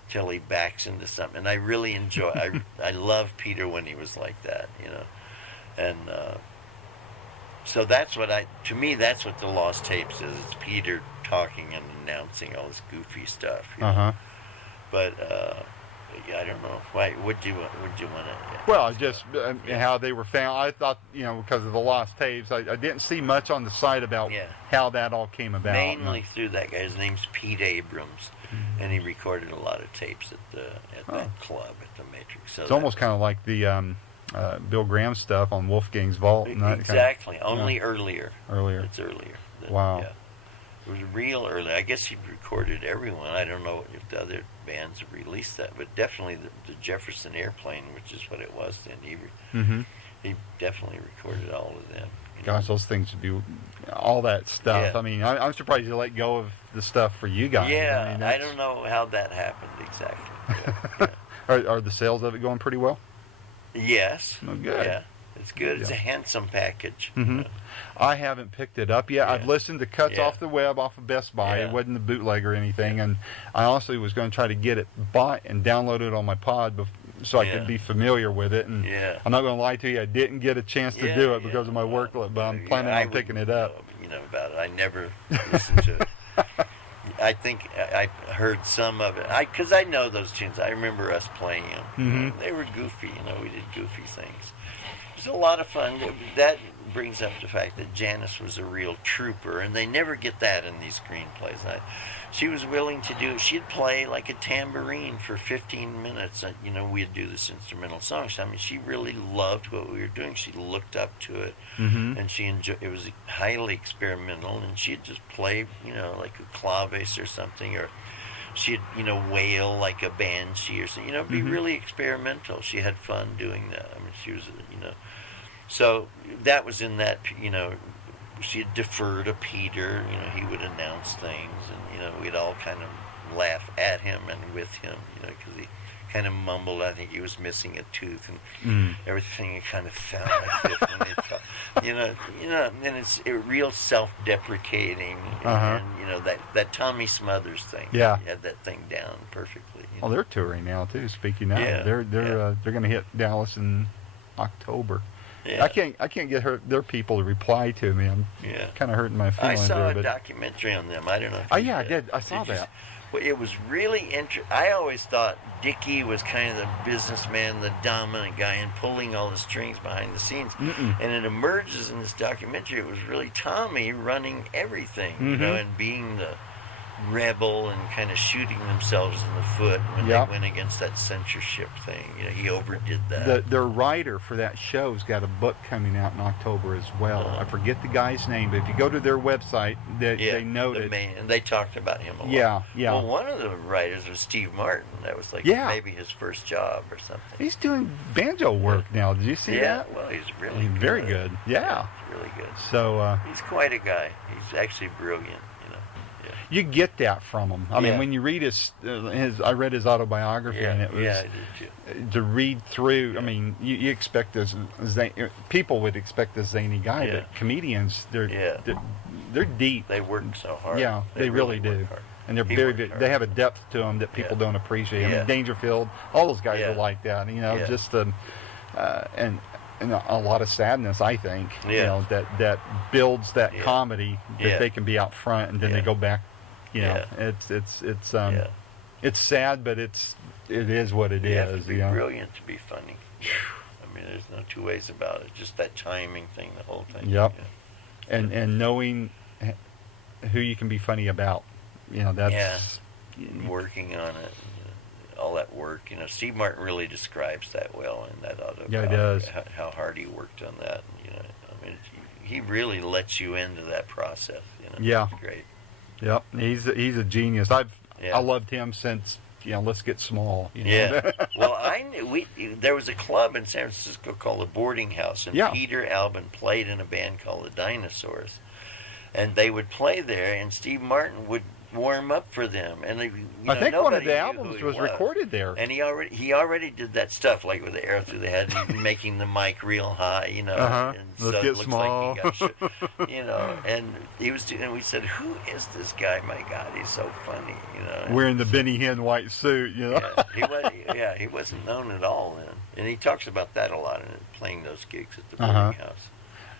until he backs into something. And I really enjoy. I love Peter when he was like that. And so that's what to me, that's what the Lost Tapes is. It's Peter talking and announcing all this goofy stuff. But I don't know. Why? Would you want to? Well, just how they were found. I thought, because of the Lost Tapes, I didn't see much on the site about how that all came about. Mainly through that guy. His name's Pete Abrams, and he recorded a lot of tapes at that club at the Matrix. So it's almost kind of like the Bill Graham stuff on Wolfgang's Vault. And that exactly. Kind of, only earlier. Earlier. It's earlier. Wow. Yeah. It was real early. I guess he recorded everyone. I don't know if the other bands have released that, but definitely the Jefferson Airplane, which is what it was then. He definitely recorded all of them. Gosh, those things would do all that stuff. Yeah. I mean, I'm surprised you let go of the stuff for you guys. Yeah, I mean, I don't know how that happened exactly. Yeah. Are the sales of it going pretty well? Yes. Oh, good. Yeah, it's good. It's a handsome package. I haven't picked it up yet. I've listened to cuts off the web, off of Best Buy. It wasn't a bootleg or anything, and I honestly was going to try to get it bought and download it on my pod so I could be familiar with it. And I'm not going to lie to you, I didn't get a chance to do it because of my workload, but I'm planning on picking it up. About it. I never listened to it. I think I heard some of it because I know those tunes. I remember us playing them. They were goofy. We did goofy things. It was a lot of fun. That brings up the fact that Janis was a real trooper, and they never get that in these screenplays. She was willing to do it. She'd play like a tambourine for 15 minutes. We'd do this instrumental song. I mean, she really loved what we were doing. She looked up to it, and she enjoyed. It was highly experimental, and she'd just play, like a claves or something, or she'd, wail like a banshee or something. Be really experimental. She had fun doing that. I mean, she was, So that was in that, she'd defer to Peter, he would announce things, and, we'd all kind of laugh at him and with him, because he kind of mumbled. I think he was missing a tooth, and everything kind of sounded like this when he talked. And it's real self-deprecating, and that Tommy Smothers thing. Yeah. He had that thing down perfectly. Well, they're touring now, too, speaking of. Yeah. They're going to hit Dallas in October. Yeah. I can't get their people to reply to me. I'm kind of hurting my I feelings. saw there, a documentary on them. I don't know. Oh, yeah, I did. I saw that. Well, it was really interesting. I always thought Dickie was kind of the businessman, the dominant guy, and pulling all the strings behind the scenes. And it emerges in this documentary. It was really Tommy running everything, and being the rebel and kind of shooting themselves in the foot when they went against that censorship thing. He overdid that. The writer for that show's got a book coming out in October as well. I forget the guy's name, but if you go to their website, they noted. And they talked about him a lot. Yeah. Well, one of the writers was Steve Martin. That was like maybe his first job or something. He's doing banjo work now. Did you see that? Yeah, well, he's really good. Very good. Yeah. He's really good. So he's quite a guy. He's actually brilliant. You get that from him. I mean, when you read his, I read his autobiography, and it was I did too. To read through. I mean, you expect this. People would expect this zany guy, but comedians, they're deep. They work so hard. Yeah, they really do, hard. and they're they have a depth to them that people don't appreciate. I mean, Dangerfield, all those guys are like that. Just and and a lot of sadness, I think. Yeah. You know, that builds that Yeah. comedy that Yeah. they can be out front and then they Yeah. go back. You know, Yeah. Yeah. it's sad, but it is what it You is. have to be you know? brilliant to be funny. I mean, there's no two ways about it. Just that timing thing, the whole thing. Yep. Yeah. And knowing who you can be funny about. You know, that's Working on it, all that work. You know, Steve Martin really describes that well in that autobiography. Yeah, he does. How hard he worked on that. You know, I mean, he really lets you into that process. You know, Yeah. It's great. Yep, he's a genius. I loved him since Let's Get Small. You know? Yeah. Well, I knew there was a club in San Francisco called the Boarding House, and Yeah. Peter Albin played in a band called the Dinosaurs, and they would play there, and Steve Martin would warm up for them, and I think one of nobody the knew albums who he was recorded there. and he already did that stuff like with the arrow through the head, making the mic real high, you know, and Let's so Get it looks Small. like he got you know, and he was doing. And we said, "Who is this guy? My God, he's so funny," you know. And Wearing the Benny Hinn white suit, you know. he wasn't known at all then, and he talks about that a lot in playing those gigs at the Boarding House.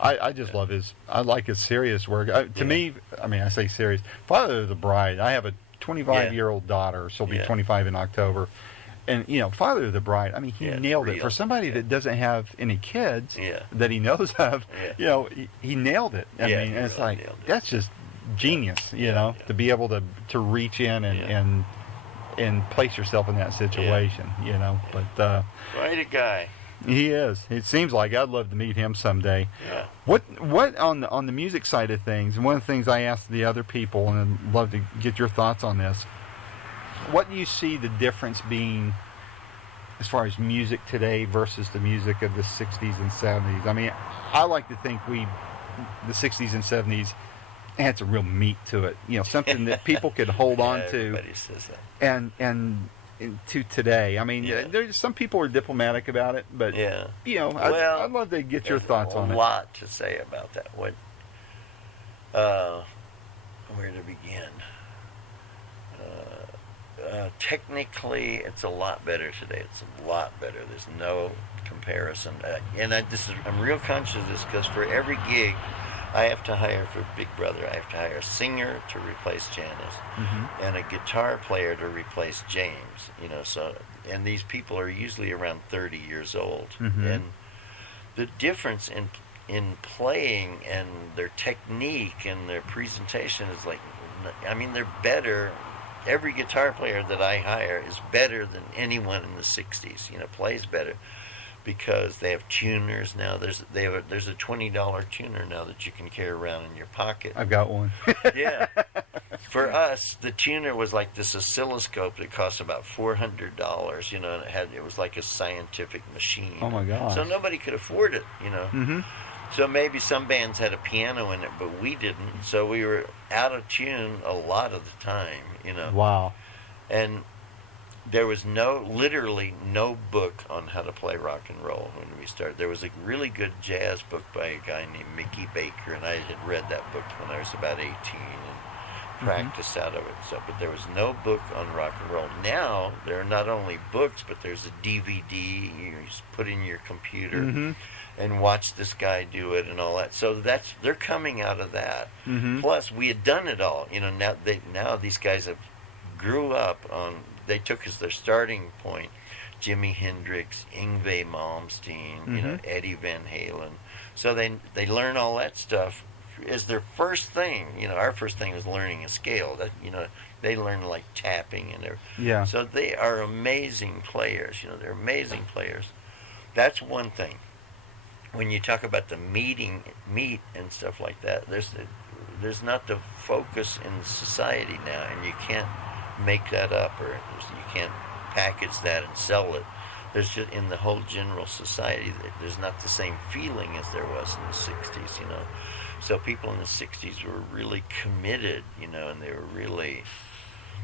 I just love I like his serious work. To me, I mean, I say serious. Father of the Bride, I have a 25-year-old daughter. She'll be 25 in October. And, Father of the Bride, I mean, he nailed it. For somebody that doesn't have any kids that he knows of, he nailed it. I mean, and it's like, that's just genius, to be able to reach in and place yourself in that situation, But Quite a guy. he is. It seems like I'd love to meet him someday. Yeah. What on the music side of things? And one of the things I asked the other people, and I'd love to get your thoughts on this. What do you see the difference being as far as music today versus the music of the 60s and 70s? I mean, I like to think the 60s and 70s had some real meat to it. Something that people could hold on to. Everybody says that. And to today. I mean, there's some people are diplomatic about it, but I'd love to get your thoughts on it. A lot to say about that. Where to begin? Technically, it's a lot better today. It's a lot better. There's no comparison. I'm real conscious of this because for every gig I have to hire for Big Brother, I have to hire a singer to replace Janis and a guitar player to replace James. And these people are usually around 30 years old. And the difference in playing and their technique and their presentation is they're better. Every guitar player that I hire is better than anyone in the 60s, plays better. Because they have tuners now. There's a $20 tuner now that you can carry around in your pocket. I've got one. Yeah. For us, the tuner was like this oscilloscope that cost about $400. And it was like a scientific machine. Oh my gosh. So nobody could afford it. So maybe some bands had a piano in it, but we didn't. So we were out of tune a lot of the time. Wow. And there was literally no book on how to play rock and roll when we started. There was a really good jazz book by a guy named Mickey Baker, and I had read that book when I was about 18 and practiced out of it. But there was no book on rock and roll. Now, there are not only books, but there's a DVD you just put in your computer and watch this guy do it and all that. So they're coming out of that. Plus, we had done it all. Now these guys have grew up on... They took as their starting point Jimi Hendrix, Yngwie Malmsteen, Eddie Van Halen. So they learn all that stuff as their first thing. Our first thing was learning a scale. They learn like tapping and everything. So they are amazing players. They're amazing players. That's one thing. When you talk about the meat and stuff like that, there's not the focus in society now, and you can't make that up, or you can't package that and sell it. There's just in the whole general society, there's not the same feeling as there was in the 60s, So people in the 60s were really committed, and they were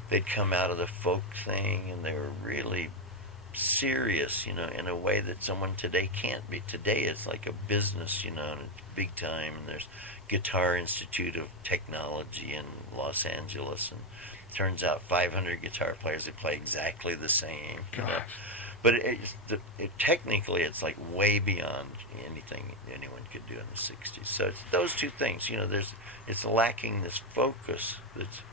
they'd come out of the folk thing, and they were really serious, in a way that someone today can't be. Today it's like a business, and it's big time, and there's Guitar Institute of Technology in Los Angeles, and turns out 500 guitar players that play exactly the same. But technically, it's like way beyond anything anyone could do in the '60s. So it's those two things. It's lacking this focus that's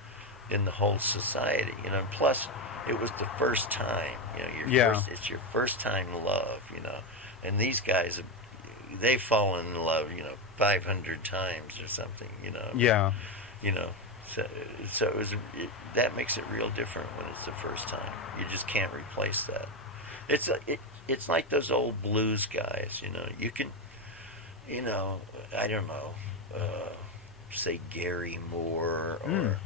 in the whole society. And plus, it was the first time. It's your first time love. And these guys, they've fallen in love. 500 times or something. Yeah. So that makes it real different when it's the first time. You just can't replace that. It's like those old blues guys. You can, I don't know, say Gary Moore or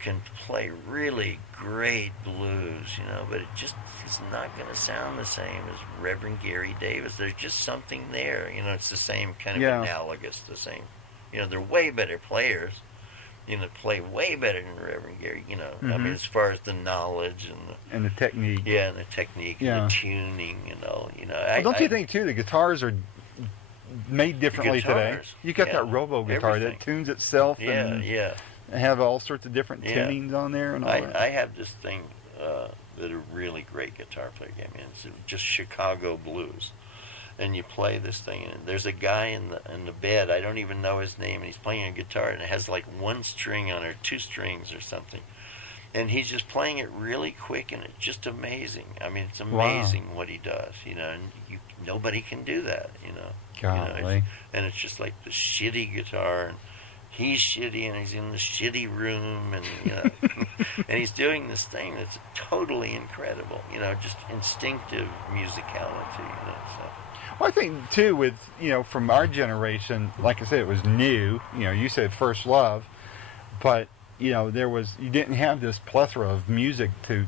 can play really great blues. But it's not going to sound the same as Reverend Gary Davis. There's just something there. It's the same kind of analogous. The same. They're way better players. Play way better than Reverend Gary. I mean, as far as the knowledge and the technique. Yeah, and the technique, and the tuning, and all. Well, don't you think too? The guitars are made differently today. You got that robo guitar that tunes itself. And have all sorts of different tunings on there and all that. I have this thing that a really great guitar player gave me. It's just Chicago blues. And you play this thing, and there's a guy in the bed. I don't even know his name, and he's playing a guitar, and it has like one string on it, or two strings or something. And he's just playing it really quick, and it's just amazing. I mean, it's amazing what he does, and nobody can do that, Golly. And it's just like the shitty guitar, and he's shitty, and he's in the shitty room, and and he's doing this thing that's totally incredible, just instinctive musicality, So. Well, I think too, with from our generation, like I said, it was new. You said first love, but you didn't have this plethora of music to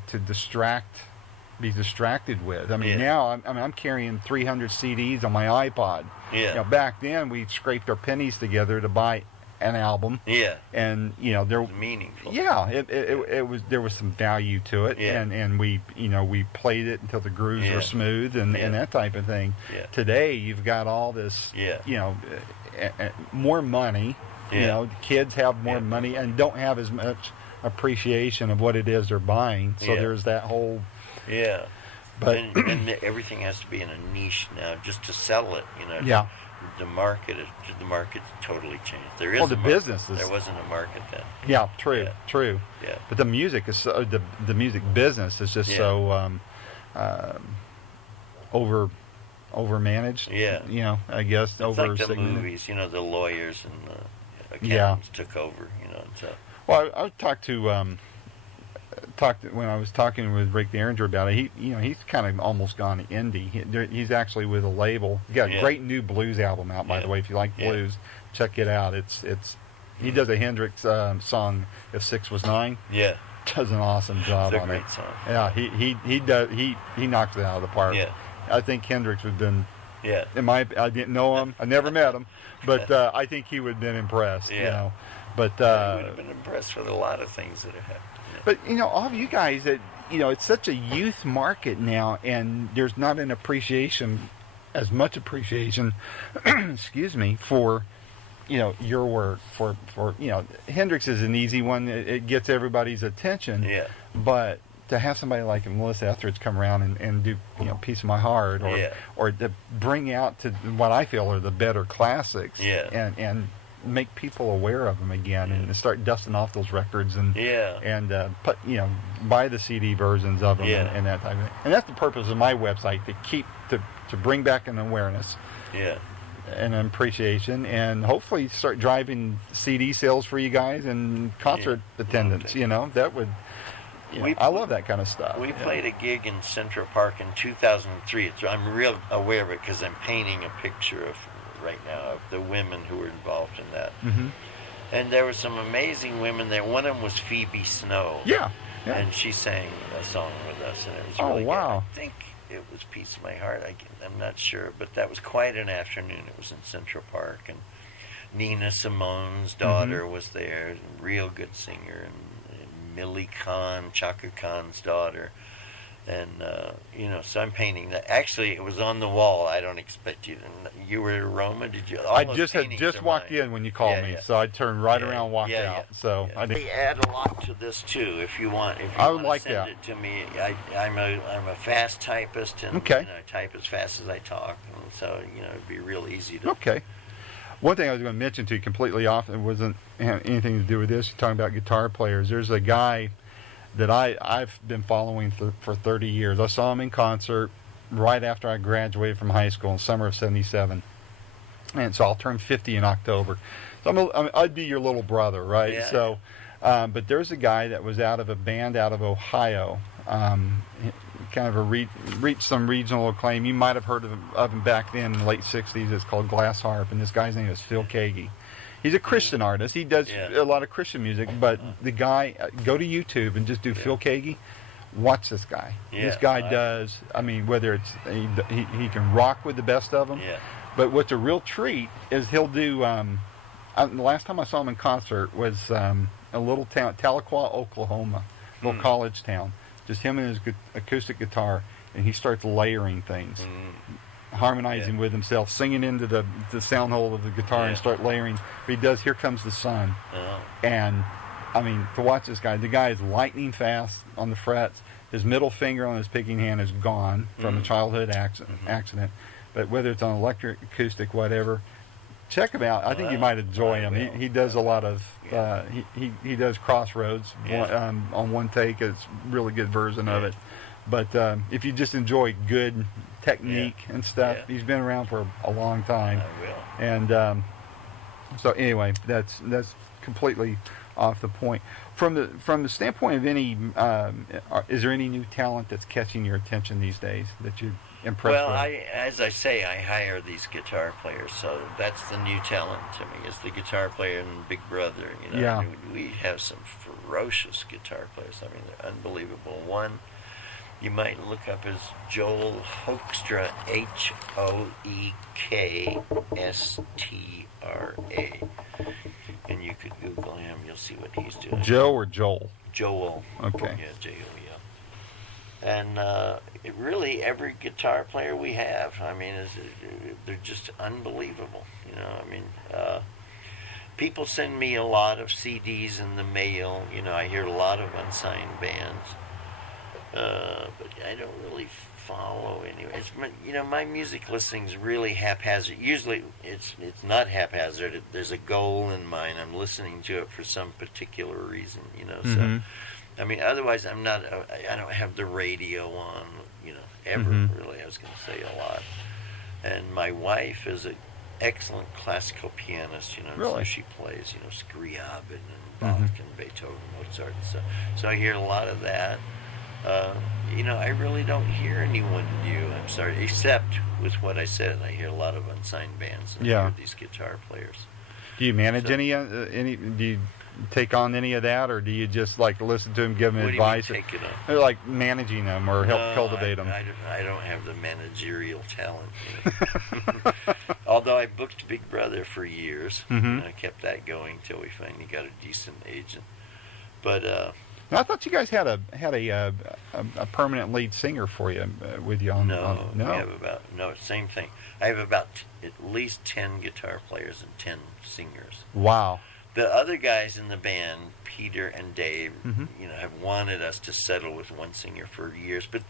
be distracted with. I mean, now I'm carrying 300 CDs on my iPod. Yeah. Back then we scraped our pennies together to buy an album. Yeah. And there was meaningful. Yeah, it was, there was some value to it. Yeah. And we we played it until the grooves were smooth and that type of thing. Yeah. Today you've got all this more money. The kids have more money and don't have as much appreciation of what it is they're buying. So there's that whole but and everything has to be in a niche now just to sell it, The market's totally changed. There is business is, there wasn't a market then. Yeah, true. Yeah. But the music is the music business is just so overmanaged. Yeah. I guess it's like the movies. The lawyers and the accountants took over. So. Well, I talked to when I was talking with Rick Derringer about it. He's kind of almost gone indie. He's actually with a label. He got a great new blues album out, by the way. If you like blues, check it out. It's he does a Hendrix song, "If 6 Was 9." Yeah, does an awesome job on it. It's a great song. Yeah, he does. He knocks it out of the park. Yeah, I think Hendrix would have been. Yeah, I didn't know him. I never met him, but I think he would have been impressed. Yeah. But he would have been impressed with a lot of things that have happened. But all of you guys, that it's such a youth market now, and there's not an appreciation, as much appreciation, excuse me, for your work. For Hendrix is an easy one; it gets everybody's attention. Yeah. But to have somebody like Melissa Etheridge come around and do "Piece of My Heart" or to bring out to what I feel are the better classics, and make people aware of them again and start dusting off those records and put buy the CD versions of them and that type of thing. And that's the purpose of my website, to bring back an awareness and an appreciation, and hopefully start driving CD sales for you guys and concert attendance. That would I love that kind of stuff. We played a gig in Central Park in 2003. I'm real aware of it because I'm painting a picture of right now of the women who were involved in that. Mm-hmm. And there were some amazing women there. One of them was Phoebe Snow. Yeah. And she sang a song with us, and it was really good. I think it was "Piece of My Heart." I'm not sure, but that was quite an afternoon. It was in Central Park, and Nina Simone's daughter was there, a real good singer, and Millie Khan, Chaka Khan's daughter. And so I'm painting that. Actually, it was on the wall. I don't expect you to. You were at Roma. Did you? All I those just had paintings just are walked mine. in when you called Yeah, me, yeah. so I turned right Yeah, around, and walked yeah, out. So yeah. I didn't. They add a lot to this too. If you want, I would want like to send that. it to me, I'm a fast typist, and Okay. I type as fast as I talk, and so it'd be real easy to. Okay. One thing I was going to mention to you completely off, it wasn't have anything to do with this. You're talking about guitar players. There's a guy that I've been following for 30 years. I saw him in concert right after I graduated from high school in summer of '77. And so I'll turn 50 in October. So I'd be your little brother, right? Yeah. So, but there's a guy that was out of a band out of Ohio, kind of reached some regional acclaim. You might have heard of him back then in the late '60s. It's called Glass Harp, and this guy's name is Phil Kagi. He's a Christian artist. He does a lot of Christian music, but the guy, go to YouTube and just do Phil Kagi. Watch this guy. Yeah, This guy does. I mean, whether it's he can rock with the best of them. Yeah. But what's a real treat is he'll do. The last time I saw him in concert was a little town, Tahlequah, Oklahoma, little college town. Just him and his acoustic guitar, and he starts layering things, harmonizing with himself, singing into the sound hole of the guitar, and start layering. But he does "Here Comes the Sun," and I mean, to watch this guy, the guy is lightning fast on the frets. His middle finger on his picking hand is gone from a childhood accident. But whether it's on electric, acoustic, whatever, check him out. I think you might enjoy him. He does a lot of he does Crossroads on one take. It's a really good version of it. But if you just enjoy good technique and stuff, he's been around for a long time. I will. And so anyway, that's completely off the point. From the standpoint of any, is there any new talent that's catching your attention these days that you're impressed Well, with? as I say, I hire these guitar players, so that's the new talent to me, is the guitar player and Big Brother. Yeah. I mean, we have some ferocious guitar players. I mean, they're unbelievable. One you might look up as Joel Hoekstra, Hoekstra, and you could Google him. You'll see what he's doing. Joe or Joel? Joel. Okay. Yeah, J-O-E-L. And really, every guitar player we have, I mean, they're just unbelievable. I mean, people send me a lot of CDs in the mail. I hear a lot of unsigned bands, but I don't really follow anyway. My music listening's really haphazard. Usually, it's not haphazard. There's a goal in mind. I'm listening to it for some particular reason. So. I mean, otherwise, I don't have the radio on, ever, really. I was going to say a lot. And my wife is an excellent classical pianist, Really? So she plays, Scriabin and Bach and Beethoven, Mozart and stuff. So I hear a lot of that. I really don't hear anyone new, I'm sorry, except with what I said. I hear a lot of unsigned bands and I hear these guitar players. Do you manage any? Do you take on any of that, or do you just like listen to them, give them advice? What do you mean, take it on? Or like managing them or help cultivate them? I don't have the managerial talent. Although I booked Big Brother for years, and I kept that going till we finally got a decent agent. But I thought you guys had a permanent lead singer for you with you on. No, we have same thing. I have about at least 10 guitar players and 10 singers. Wow. The other guys in the band, Peter and Dave, have wanted us to settle with one singer for years. But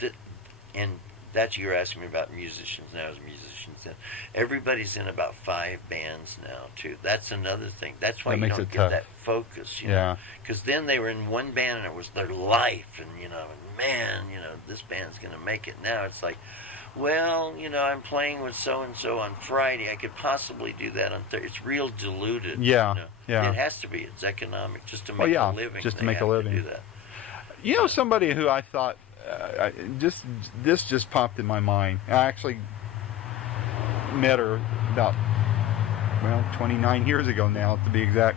that's you're asking me about musicians now as musicians. Then everybody's in about 5 bands now too. That's another thing. That's why you don't get that focus. Because then they were in one band and it was their life, and man, this band's gonna make it. Now it's like, well, I'm playing with so-and-so on Friday. I could possibly do that on Thursday. It's real diluted. Yeah. It has to be. It's economic just to make a living. Just to make a living. To do that. Somebody who I thought, this just popped in my mind. I actually met her about, 29 years ago now, to be exact,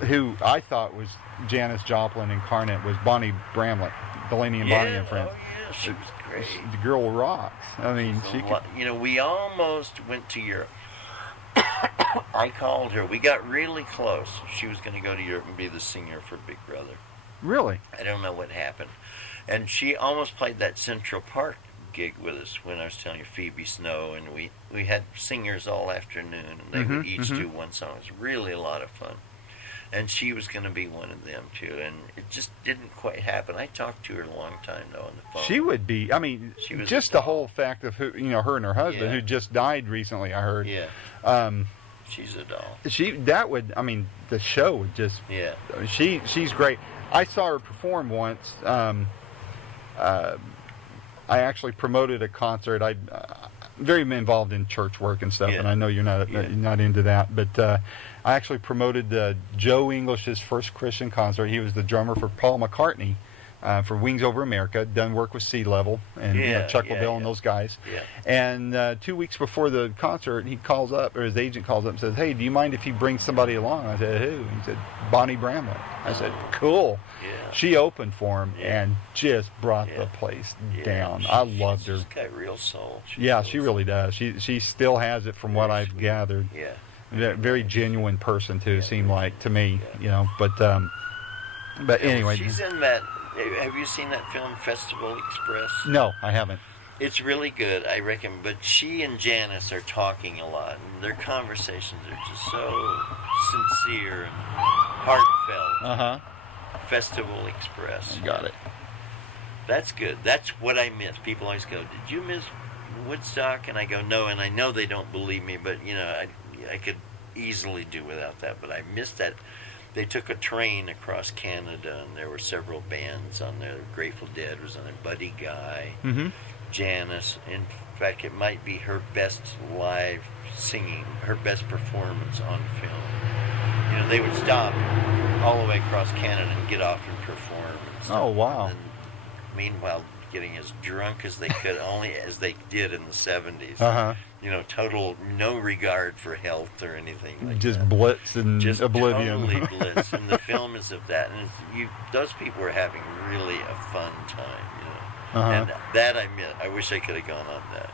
who I thought was Janis Joplin incarnate, was Bonnie Bramlett, Delaney and Bonnie and Friends. Oh, yeah, she was great. The girl rocks. I mean, she could... we almost went to Europe. I called her. We got really close. She was going to go to Europe and be the singer for Big Brother. Really? I don't know what happened. And she almost played that Central Park gig with us when I was telling you, Phoebe Snow, and we had singers all afternoon, and they would each do one song. It was really a lot of fun. And she was going to be one of them, too, and it just didn't quite happen. I talked to her a long time, though, on the phone. She would be, I mean, She was just the whole fact of who, her and her husband, Yeah. who just died recently, I heard. Yeah. She's a doll. The show would just, Yeah. she's great. I saw her perform once. I actually promoted a concert. I'm very involved in church work and stuff, Yeah. and I know you're not into that, but I actually promoted Joe English's first Christian concert. He was the drummer for Paul McCartney for Wings Over America, done work with Sea Level and Chuck Liddell and those guys. Yeah. And 2 weeks before the concert, he calls up, or his agent calls up and says, "Hey, do you mind if he brings somebody along?" I said, "Who?" He said, "Bonnie Bramlett." I said, "Cool." Yeah. She opened for him Yeah. and just brought Yeah. the place Yeah. down. I loved her. She's got real soul. She really does. She still has it from what Very I've sweet. gathered. Yeah. Very genuine person too, Yeah. seemed like to me, Yeah. But anyway. She's in that. Have you seen that film Festival Express? No, I haven't. It's really good, I reckon. But she and Janis are talking a lot, and their conversations are just so sincere and heartfelt. Festival Express. Got it. That's good. That's what I miss. People always go, "Did you miss Woodstock?" And I go, "No." And I know they don't believe me, but I could easily do without that. But I missed that. They took a train across Canada, and there were several bands on there. Grateful Dead was on there. Buddy Guy, Janis. In fact, it might be her best live singing, her best performance on film. They would stop all the way across Canada and get off and perform. And stuff. Oh, wow. And meanwhile, getting as drunk as they could, only as they did in the 70s. Total no regard for health or anything like Just that. blitz and Just oblivion. totally blitz. And the film is of that. And those people were having really a fun time, And that I miss. I wish I could have gone on that,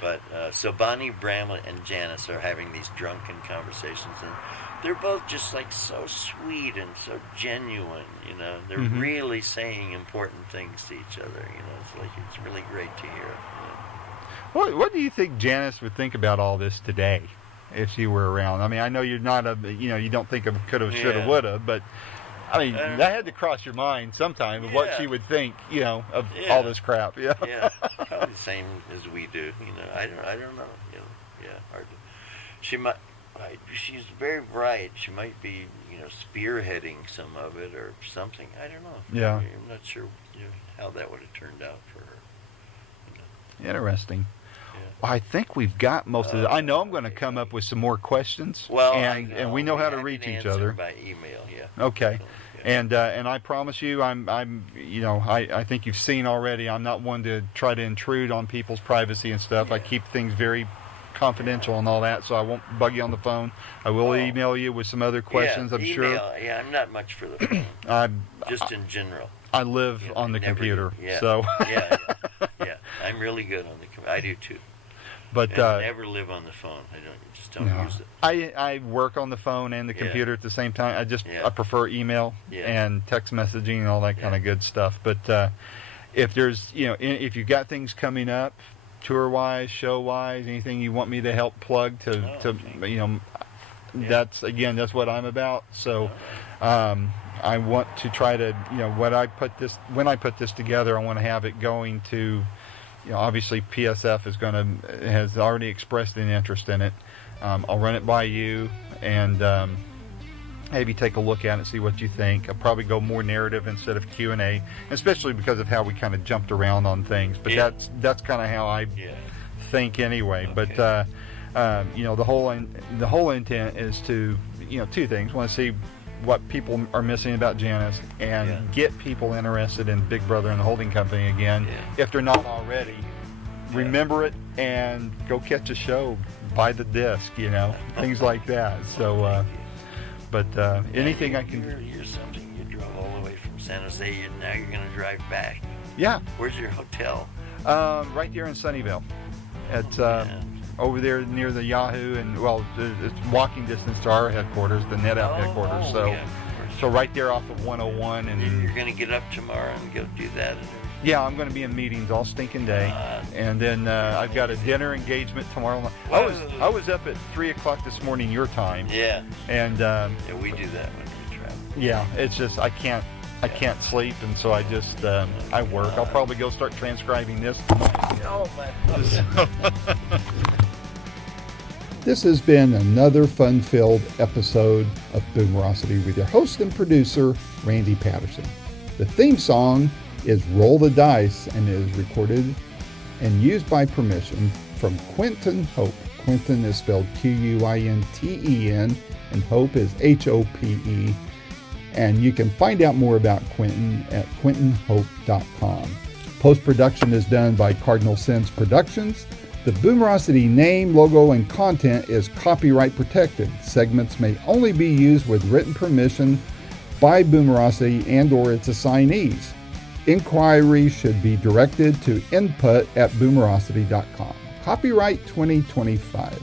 But so Bonnie Bramlett and Janis are having these drunken conversations, and they're both just like so sweet and so genuine, They're really saying important things to each other, It's really great to hear. What do you think Janis would think about all this today, if she were around? I mean, I know you're not you don't think of coulda, shoulda, woulda, but I mean, that had to cross your mind sometime of what she would think, of all this crap. Yeah. Yeah, probably the same as we do. I don't know. Hard to, she might. She's very bright. She might be, spearheading some of it or something. I don't know. Yeah. I'm not sure how that would have turned out for her. Interesting. Yeah. Well, I think we've got most of it. I know I'm going to come up with some more questions. Well, and we know how to reach each other by email. Yeah. Okay. So, yeah. And I promise you, I think you've seen already. I'm not one to try to intrude on people's privacy and stuff. Yeah. I keep things very confidential and all that, so I won't bug you on the phone. I will email you with some other questions. I'm sure. Yeah, I'm not much for the phone. Just in general. I live on the computer, so. yeah. I'm really good on the computer. I do too. But and I never live on the phone. Just don't use it. I work on the phone and the computer at the same time. I prefer email and text messaging and all that kind of good stuff. But if there's if you've got things coming up, tour wise, show wise, anything you want me to help plug that's what I'm about. So I want to try to when I put this together, I want to have it going to. Obviously PSF has already expressed an interest in it. I'll run it by you and have you take a look at it and see what you think. I'll probably go more narrative instead of Q&A, especially because of how we kind of jumped around on things. But that's kind of how I think anyway. Okay. But the whole intent is to two things. Want to see what people are missing about Janis and get people interested in Big Brother and the Holding Company again, if they're not already. Remember it and go catch a show, buy the disc, things like that. So, anything I can. You're something. You drove all the way from San Jose, and now you're going to drive back. Yeah. Where's your hotel? Right there in Sunnyvale. It's over there near the Yahoo, and it's walking distance to our headquarters, the NetApp headquarters. So, So right there off of 101, and You're going to get up tomorrow and go do that? yeah, I'm going to be in meetings all stinking day, and then I've got a dinner engagement tomorrow night. I was up at 3:00 this morning your time. Yeah. And Yeah, we do that when we travel. yeah, it's just I can't sleep, and so I just I work. I'll probably go start transcribing this tonight. Oh, my. This has been another fun-filled episode of Boomerocity with your host and producer, Randy Patterson. The theme song is Roll the Dice and is recorded and used by permission from Quentin Hope. Quentin is spelled Quinten, and Hope is Hope. And you can find out more about Quentin at quentinhope.com. Post-production is done by Cardinal Sins Productions. The Boomerocity name, logo, and content is copyright protected. Segments may only be used with written permission by Boomerocity and or its assignees. Inquiries should be directed to input@boomerocity.com. Copyright 2025.